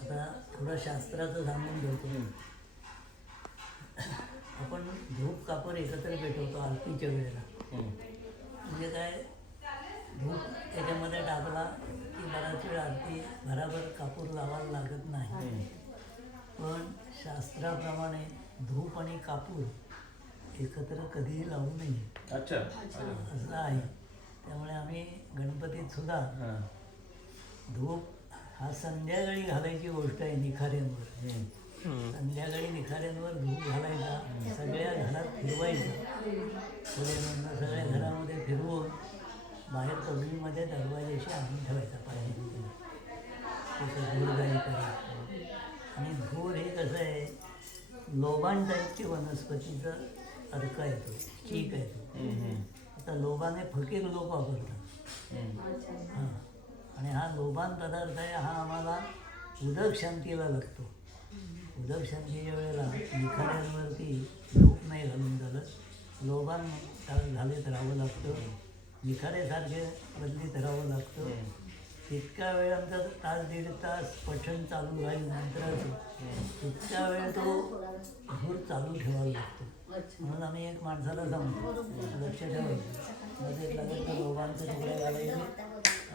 आता थोडं शास्त्राचं सांगून ठेवतो. आपण धूप कापूर एकत्र पेटवतो आरतीच्या वेळेला. म्हणजे काय, धूप त्याच्यामध्ये टाकला की बराच वेळ आरती भराभर कापूर लावायला लागत नाही. पण शास्त्राप्रमाणे धूप आणि कापूर एकत्र कधीही लावू नये. अच्छा असं आहे. त्यामुळे आम्ही गणपतीत सुद्धा धूप हा संध्याकाळी घालायची गोष्ट आहे. निखाऱ्यांवर संध्याकाळी निखाऱ्यांवर धूप घालायचा. सगळ्या घरात फिरवायचा. थोड्या सगळ्या घरामध्ये फिरवून बाहेर कबरीमध्ये दरवाजाशी आणून ठेवायचा पाहिजे. त्याचं धूरगाई करायचं. आणि धूर हे कसं आहे, लोबान टाईपची वनस्पतीचं अर्क आहे तो, चीक आहे तो. आता लोबाने फकीर लोक वापरतात. हां, आणि हा लोबान पदार्थ आहे. हा आम्हाला उदक शांतीला लागतो. उदक शांतीच्या वेळेला निखाऱ्यांवरती धूप नाही घालून चालत. लोबान घालीत राहावं लागतं. निखाऱ्यासारखे बदलीत राहावं लागतं. तितका वेळ आमचा तास दीड तास पठण चालू राहील मंत्राचं. तितका वेळ तो धूर चालू ठेवावा लागतो. म्हणून आम्ही एक माणसाला सांगतो, लक्ष ठेवायचं. मध्ये लागत तर लोबांचे तुकडे घालायचे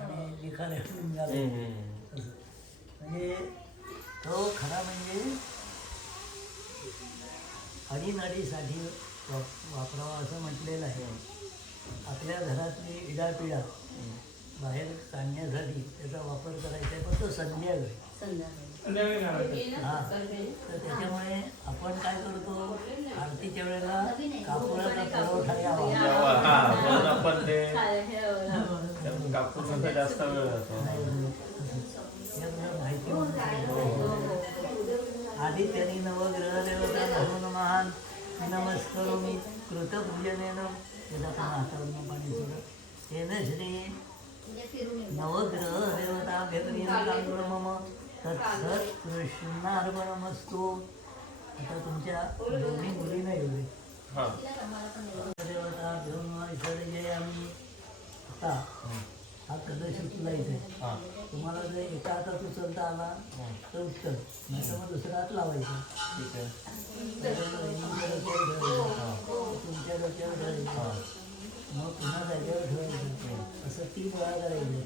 आणि निखाऱ्या घालायचे. म्हणजे तो खरा म्हणजे अडीनडीसाठी वापरावा असं म्हटलेलं आहे. आपल्या घरातली इडापिडा बाहेर काढण्यासाठी त्याचा वापर करायचा आहे. पण तो संध्याकाळी. हां, तर त्याच्यामुळे आपण काय करतो, आरतीच्या वेळेला कापुराचा पुरवठा यावा. जास्त वेळ जातो. आदित्यनी नवग्रह देवता नमो नमः नमस्करोमि कृतपूजनेन यदा पण हातावरून पाणी सोडत तेन श्री नवग्रह देवता भेटून मम तत्सत कृष्णार्पणमस्तु. आता तुमच्या दोन्ही मुलींना येऊ दे. देवता घेऊन विसर्जय आम्ही. आता हा कलश उचलायचा आहे. तुम्हाला जर एका हातात उचलता आला तर उत्तर, नाही तर मग दुसरा हात लावायचा. तुमच्या डोक्यावर ठेवायचं, मग पुन्हा जागेवर ठेवायचं. असं 3 वेळा करायचं.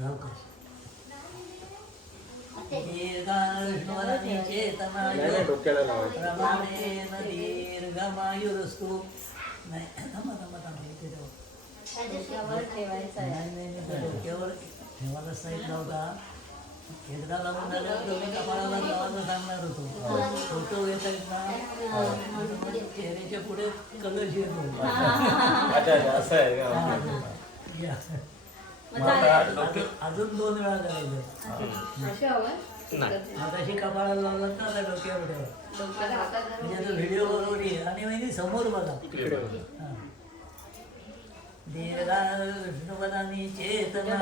जाऊ का दीर्घमायुरस्तु. नाही डोक्यावर ठेवायला सांगितला होता. एकदा लावून झाल्यावर मी कपाळाला लावायला सांगणार होतो. फोटो घेता येत ना, चेहऱ्याच्या पुढे कलश येतो. अजून 2 वेळा करायचं. हाताशी कपाळाला लावलं ना आता डोक्यावर ठेवा. म्हणजे व्हिडिओ बरोबर ये आणि म्हणजे समोर बघा. दीर्घायुष्णवदानी चेतना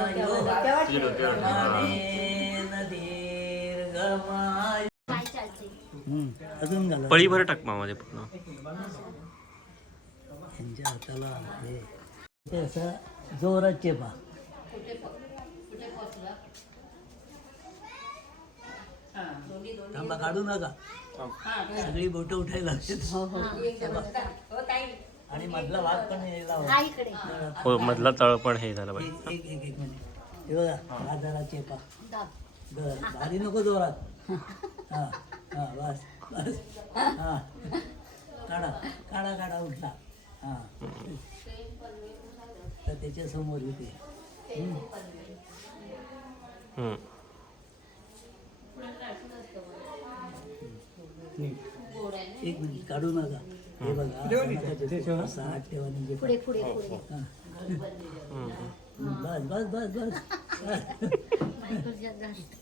दीर्घमाय. अजून घाला. पळीभर टाक मामध्ये पूर्ण. यांच्या हाताला हे असं जोरात चेपा. थांबा, काढू नका. सगळी बोटं उठायला आणि मधला भाग पण यायला हवा. हो, मधला तळ पण हे झालं पाहिजे. एक मिनिट. हे बघा, हा जरा चेपा. भारी नको जोरात. हा हा, बस बस. हा, काढा काढा काढा, उठला. हा, तर त्याच्या समोर येते. एक मिनिट, काढू नका. हे बघा, असा हात ठेवा म्हणजे पुढे पुढे पुढे. बस बस बस बस.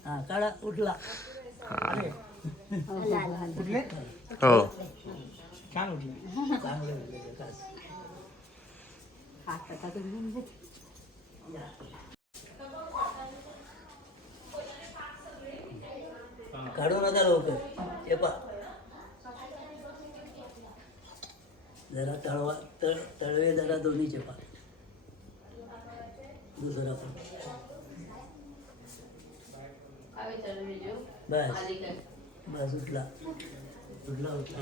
हा, काढा, उठला. हो, छान उठले. चांगले उठले विकास. काढू नका लवकर. चेपा जरा तळवा, तळवे जरा दोन्ही चेपा. दुसरा पण बस बस. उठला उठला उठला.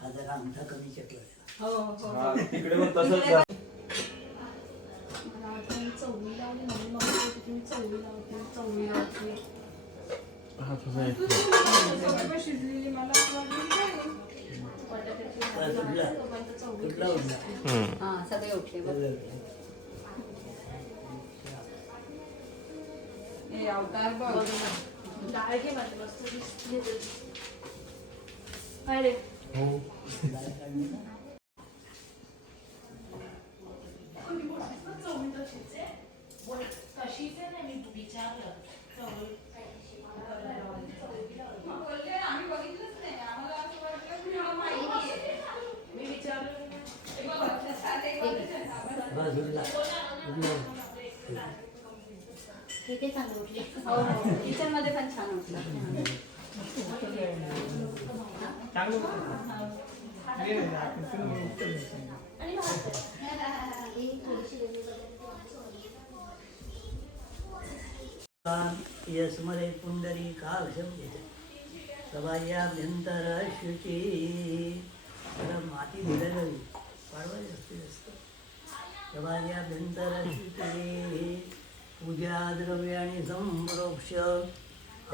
हा जरा अंगठा कमी चेपला. कुठला उठला. सगळे उठले. अवतार बघ. किचन मध्ये पण छान उठला. यस्मरे पुंडरी कालशम सभायाभ्यंतर शुची. माती भिडायला पाडवायची असते जास्त. सभायाभ्यंतर शुची पूजा द्रव्याणि संप्रोक्ष्य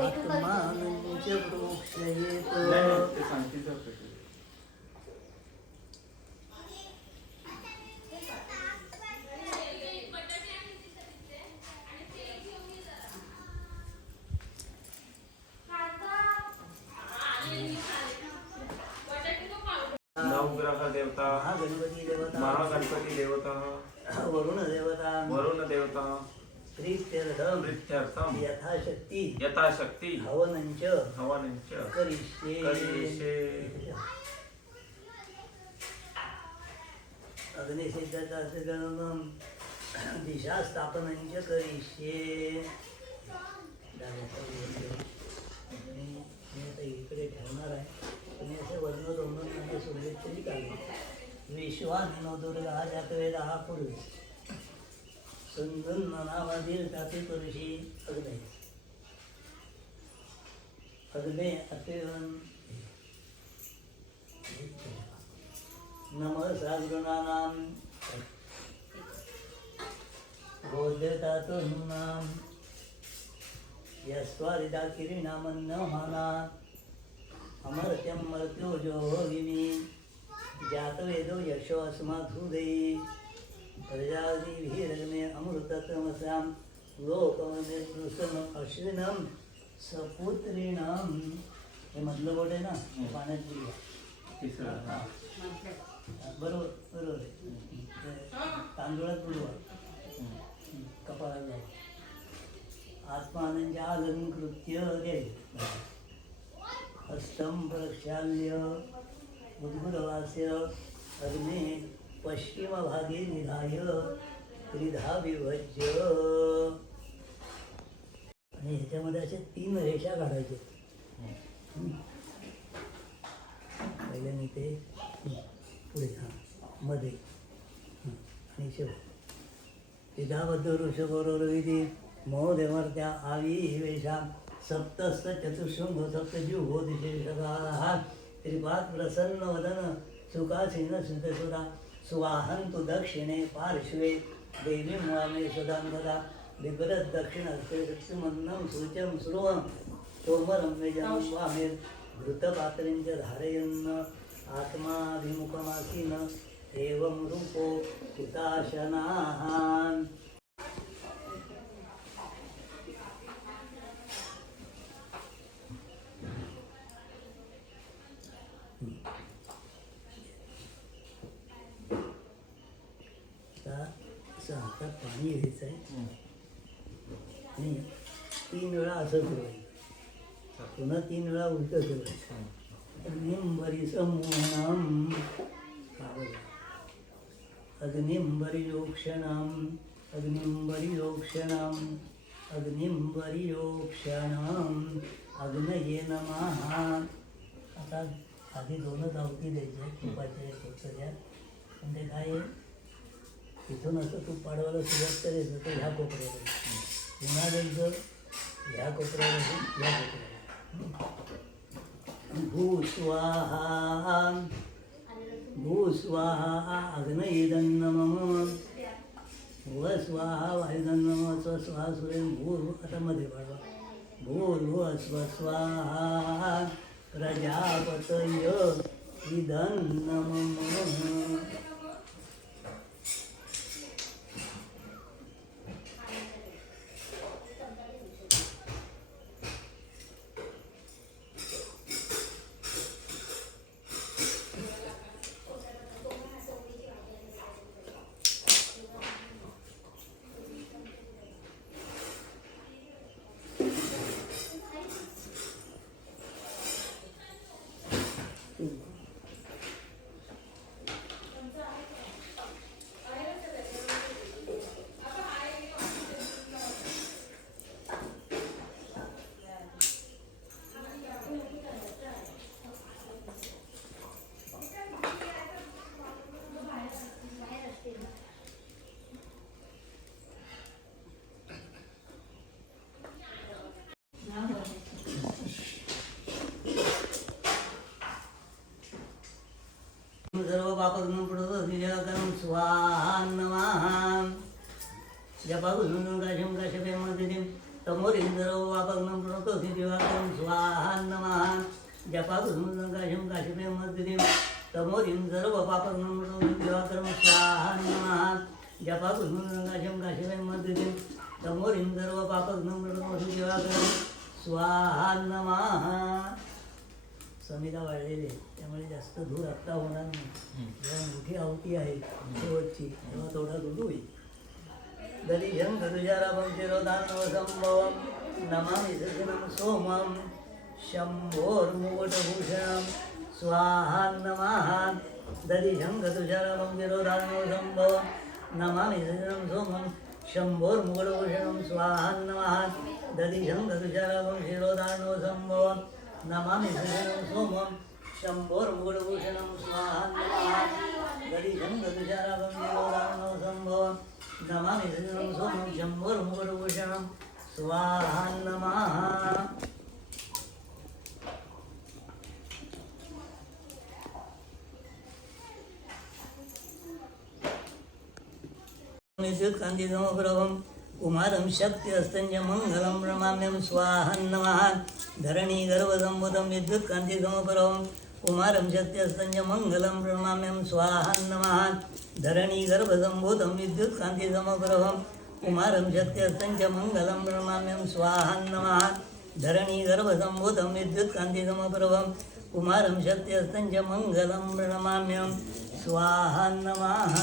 आत्मानं च प्रोक्षयेत्. नवग्रह देवता, महागणपती देवता, महागणपती देवता, वरुण देवता, वरुण देवता, प्रीत्यर्थं प्रीत्यर्थम यथाशक्ती यथाशक्ती हवनञ्च हवनञ्च करिष्ये. करिष्ये. अग्निसिद्धतासगणं दिशास्थापनञ्च करिष्ये. मी आता इकडे ठेवणार आहे. तुम्ही असे वर्णोदोमन म्हणजे सोडले तरी चालेल. विश्वानिनो दुर्गा जातवेदा पुरुष सुंदर नावाधीर ताते पुरुषी अग्ने अग्ने अतिवन नमः सागुणानां गोदेवतातूनां यस्वादिता किरीणामन्नमाना अमर्त्यं मर्त्योजो विमी जातवेदो यशो अस्मात् हृदये प्रजादिभिरग्ने अमृततमसां लोकमनिर्दृशम् अश्विनं सपुत्रीणां. हे मधलं बोट आहे ना, पाण्यात दिलं. बरोबर बरोबर आहे. तांदूळात बुडवा, कपाळात जाऊ. आत्मानंद अलंकृत्य दे हस्तं प्रक्षाल्य उद्गुरवास्य अग्ने पश्चिमभागे निधाय त्रिधा विभज्य. आणि ह्याच्यामध्ये असे 3 रेषा काढायचे. पहिल्याने ते पुढे मध्ये आणि शेव त्रिधाबद्ध वृषभोरविधी महोदेवर्त्या आवी वेशा सप्तस्त चतुशृंग सप्तजिह्वो दिशेषकाः त्रिपाद प्रसन्न वदन सुखासीन सुतसुरा सुवाहन्तु दक्षिणे पार्श्वे देवीं वामे सदां वदा बिभ्रत् दक्षिणहस्ते शक्तिमन्नं शुचं स्रुवं तोमरं व्यजनं वामे घृतपात्रें च धारयन् आत्माभिमुखमासीन एवं रूपो हुताशनाः. हातात पाणी घ्यायचं आहे आणि 3 वेळा असं फिरवायचं, पुन्हा 3 वेळा उलटं फिरवायचं. अग्निंबरी समूहनाम अग्निंबरियोक्षणाम अग्निंबरियोक्षणाम अग्निंबरियोक्षणाम अग्नये नमः. आता आधी 2च आहुती द्यायच्या तुपाच्या द्या. पण ते काय आहे, इथून असं तूप पाडवायला सुरुवात करायचं तर ह्या कोपऱ्याला पुन्हा द्यायचं, ह्या कोपऱ्याला ह्या कोपऱ्याला. भूस्वाहा भूस्वाहा अग्नयेदन्नमः भुवस्वाहा वायुदन्नमः स्वस्वाहा सूर्य भूर्. आता मध्ये पाडवा भूर्भुवस्वस्वाहा प्रजापतय इदन्नमः. सर्व पापग्न पडतो निराकरण स्वाहा नमः. जपाकुसुम काशम काशपे मध्यदिं तमोरिंद्रो वापग्नं प्रणतोऽसि दिवाकरं स्वाहा नमः जपाकुसुम काशम काशपे मध्यदिं तमोरिंद्रो वापग्नं प्रणतोऽसि दिवाकरं स्वाहा नमः जपाकुसुम काशम काशपे मध्यदिं तमोरिंद्रो वापग्नं प्रणतोऽसि दिवाकरं स्वाहा नमः. समिधा वाढलेली आहे त्यामुळे जास्त धूर आत्ता होणार नाही. जेव्हा मोठी आहुती आहे शेवटची तेव्हा थोडा दूर होईल. दलिहं गरुजारामं शिरोधान्नवसंभवं नमामि सजनं सोमं शम्भोर्मुकुटभूषणं स्वाहा नमः. दलिहं गरुजारामं शिरोधान्नवसंभवं नमामि सजनं सोमं शम्भोर्मुकुटभूषणं स्वाहा नमः. दलिहं गरुजारामं शिरोधान्नवसंभवं नमामि सजनं सोमं शम्भोर्मुकुटभूषणं स्वाहा नमः. दलिहं गरुजारामं शिरोधान्नवसंभवं नमामि सजनं सोमं शम्भोर्मुकुटभूषणं स्वाहा नमः. विद्युत्कान्तिसमप्रभं कुमारं शक्तिहस्तं च मङ्गलं प्रणमाम्यं स्वाहा नमः. धरणीगर्भसम्भूतं विद्युत्कान्तिसमप्रभं कुमारं शक्तिहस्तं च मङ्गलं प्रणमाम्यं स्वाहा नमः. धरणीगर्भसम्भूतं विद्युत्कान्तिसमप्रभं कुमारं शक्तिहस्तं च मङ्गलं प्रणमाम्यं स्वाहा नमः. धरणीगर्भसम्भूतं विद्युत्कान्तिसमप्रभं कुमारं शक्तिहस्तं च मङ्गलं प्रणमाम्यं स्वाहा नमः.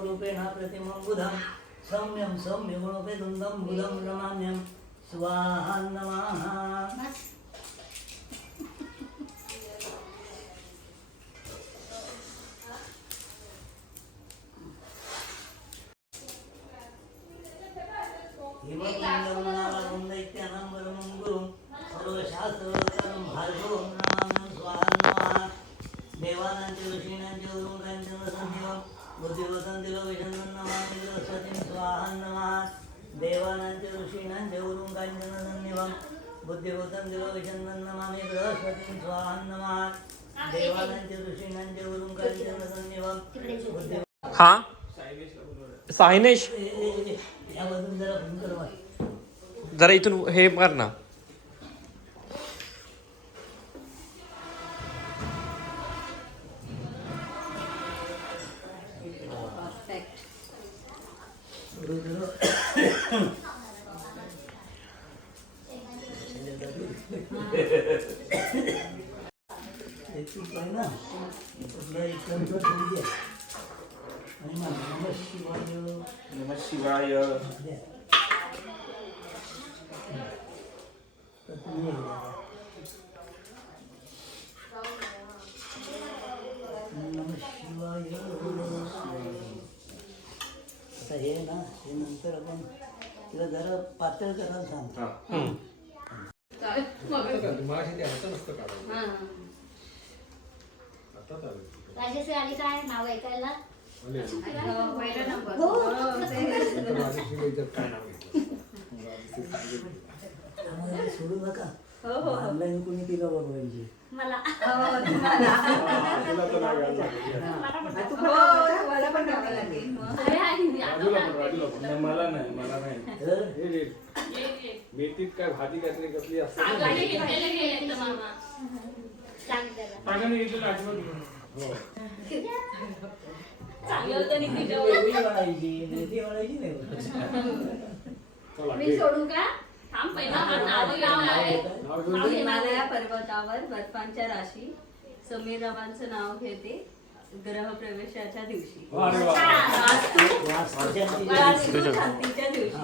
रूपेण प्रतिमं बुधं सौम्यं सौम्यगुणोपेदुन्दं बुधं रमाम्यं स्वाहा नमः. हिमकुण्डं दैत्यानां वरमं गुरुं सर्वशास्त्रवरं भार्गवं रमाम्यं स्वाहा नमः. देवानांचे ऋषीणांचे वरून कांचनसंधिवं बुद्धिवतं तिलोविषन्दं नमामि बृहस्पतिं स्वाहा नमः. देवानांचे ऋषीणांचे वरून कांचनसंधिवं बुद्धिवतं तिलोविषन्दं नमामि बृहस्पतिं स्वाहा नमः. देवानांचे ऋषीणांचे वरून कांचनसंधिवं बुद्धिवतं. हा सायनेश यामधून जरा बंद करवा. जरा इथून हे कर ना. नमः शिवाय. आता हे ना हे नंतर आपण तिला जरा पातळ करायला सांगतो. राजेश्री आली काय नाव ऐकायला. पहिला नंबर. सोडू नका. ऑनलाईन कोणी तिला बघवायची. मला मला नाही मेथीत काय भाजी काहीतरी कसली असते मी सोडू का. हिमालया पर्वतावर बर्फांच्या राशी समीररावांचं नाव घेते ग्रह प्रवेशाच्या दिवशी. शांतीच्या दिवशी.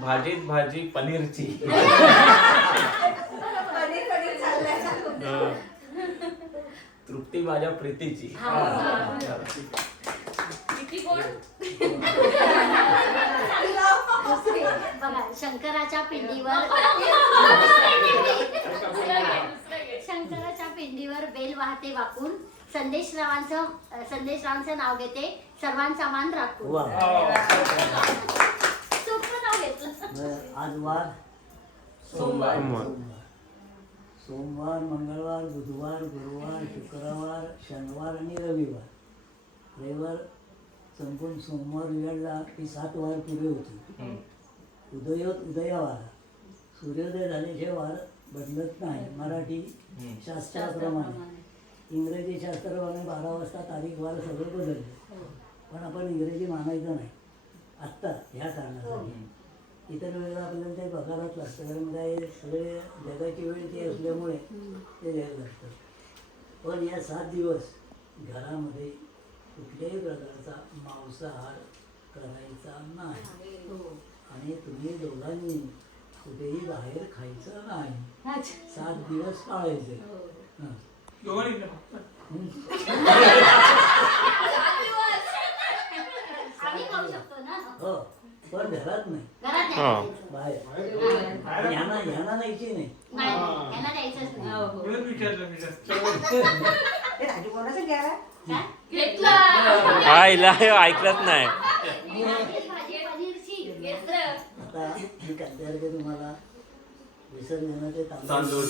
भाजीत भाजी पनीरची. तृप्ती माझ्या प्रीतीची. शंकराच्या पिंडीवर बेल वाहते वाकून संदेश रावांचं नाव घेते. सर्वांचा मान राखतो. वा. सोपं नाव घेतलं. आज वार सोमवार. सोमवार, मंगळवार, बुधवार, गुरुवार, शुक्रवार, शनिवार आणि रविवार. रविवार संपून सोमवार उजाडला की 7 वार पुरे होते. उदयावार सूर्योदय झाल्याशिवाय वार बदलत नाही. मराठी शास्त्राप्रमाणे. इंग्रजी शास्त्राप्रमाणे 12 वाजता तारीख वार सगळं बदललं. पण आपण इंग्रजी मानायचं नाही आत्ता ह्या कारणासाठी. इतर वेळेला आपल्याला ते बघायलाच लागतं, कारण काय सगळे जगाची वेळ ती असल्यामुळे ते द्यायला लागतं. पण या 7 दिवस घरामध्ये कुठल्याही प्रकारचा मांसाहार करायचा नाही. आणि तुम्ही दोघांनी कुठेही बाहेर खायचं नाही. 7 दिवस पाळायचे. आम्ही खाऊ शकतो ना. हो, पण घरात नाही, घरात हा. नाही. बाहेर. ह्यांना न्यायची नाही. नाही, यांना द्यायचंच नाही. आईला ऐकलंच नाही. भाजी पनीरची घेतलं. आता मी काय करते तुम्हाला विसर्जनाचे तांदूळ.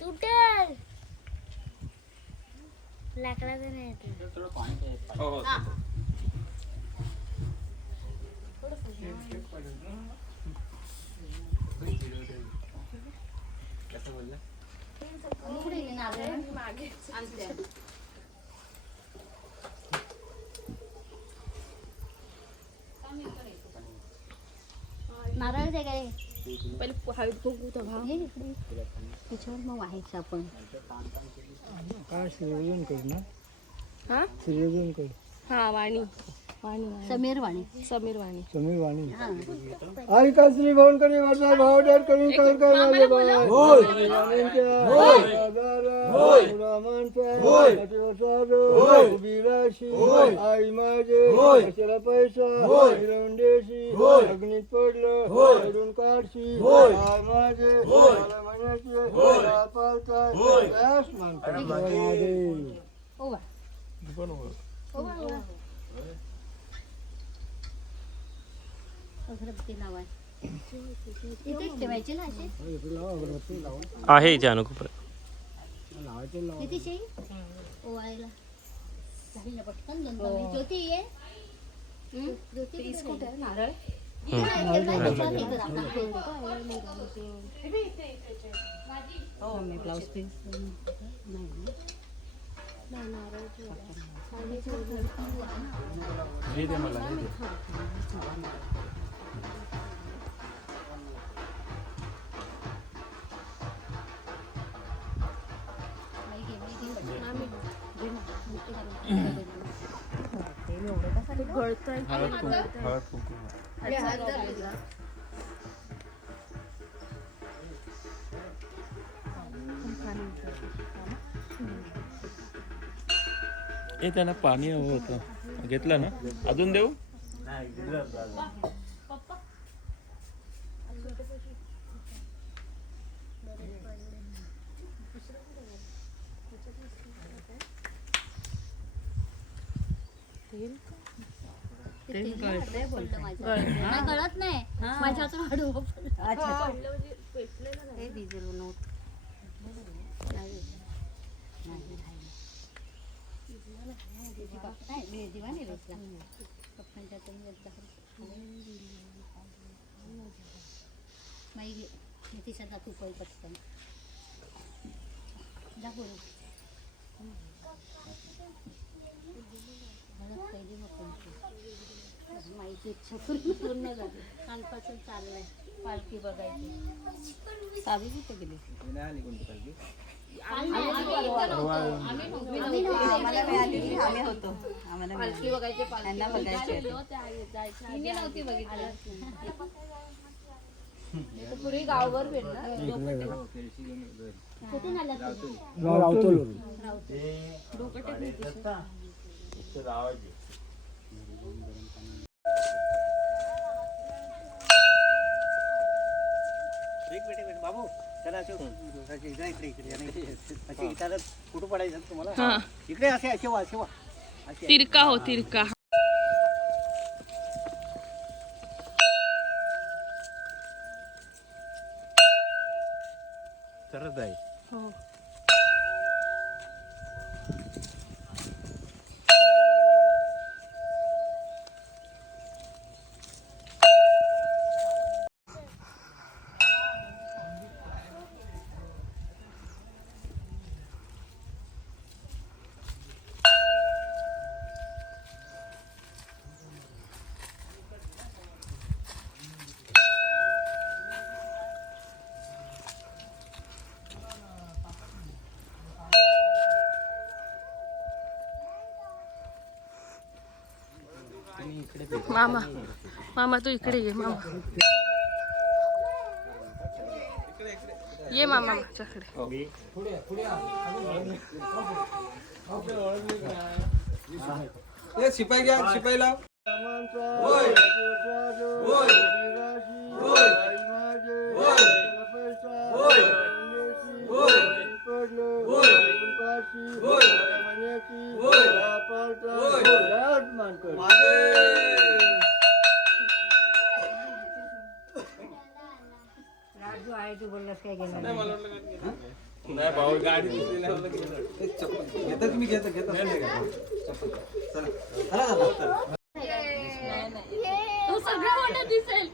तुटेल लाकडाचं नाही येत. नारळ दे काय पहिले हळद बघू त्याच्यावर मग व्हायचं आपण. काय संयोजन करू ना. हा संयोजन करू. हा वाणी समीर वाणी. समीर वाणी. आई का श्री भवन करी वरदान भाव डर करी कर कर माझे बाय. होय. आई माझे कशाला पैसा हिरवंडेशी अग्नीत पडलं पडून काढशी. आई माझे मला म्हणायचे पालताय त्यास अगरबत्ती लावाय इथेच ठेवायची ना अशी. आहे इथे अनुकूप. किती शेई ओवायला झाली ना पटकन दोन ज्योती ये. ज्योती कुठे आहे? नारळ ब्लाउज पीस हे त्यांना पाणी हवं होतं, घेतलं ना. अजून देऊ. पडलं माझ्या. नाही, गळत नाही माझ्या हातून हळू हे डिझेल नोट दिवाने भेटला पप्पांच्या माई तिचा खूप वय पटकन जा बोलू पहिली माहिती इच्छा पूर्ण झाली. कालपासून चाललंय पालखी बघायची. सावी कुठे गेली आम्ही होतो आम्हाला पालखी बघायची त्यांना बघायचे नव्हती बघितली. पूर्वी गावभर फिरणार. कुठून आला बाबू चला इकडे कुठं पडायचं तुम्हाला इकडे असे वा तिरका हो तिरका. करत आहे मामा मामा तू इकडे ये मामा. ये मामा माझ्याकडे. शिपाई घ्या शिपाईला. राजू आहे तू बोललास काय गेला नाही भाऊ गाडी घेतात मी घेतो तू सगळं मोठं दिसेल.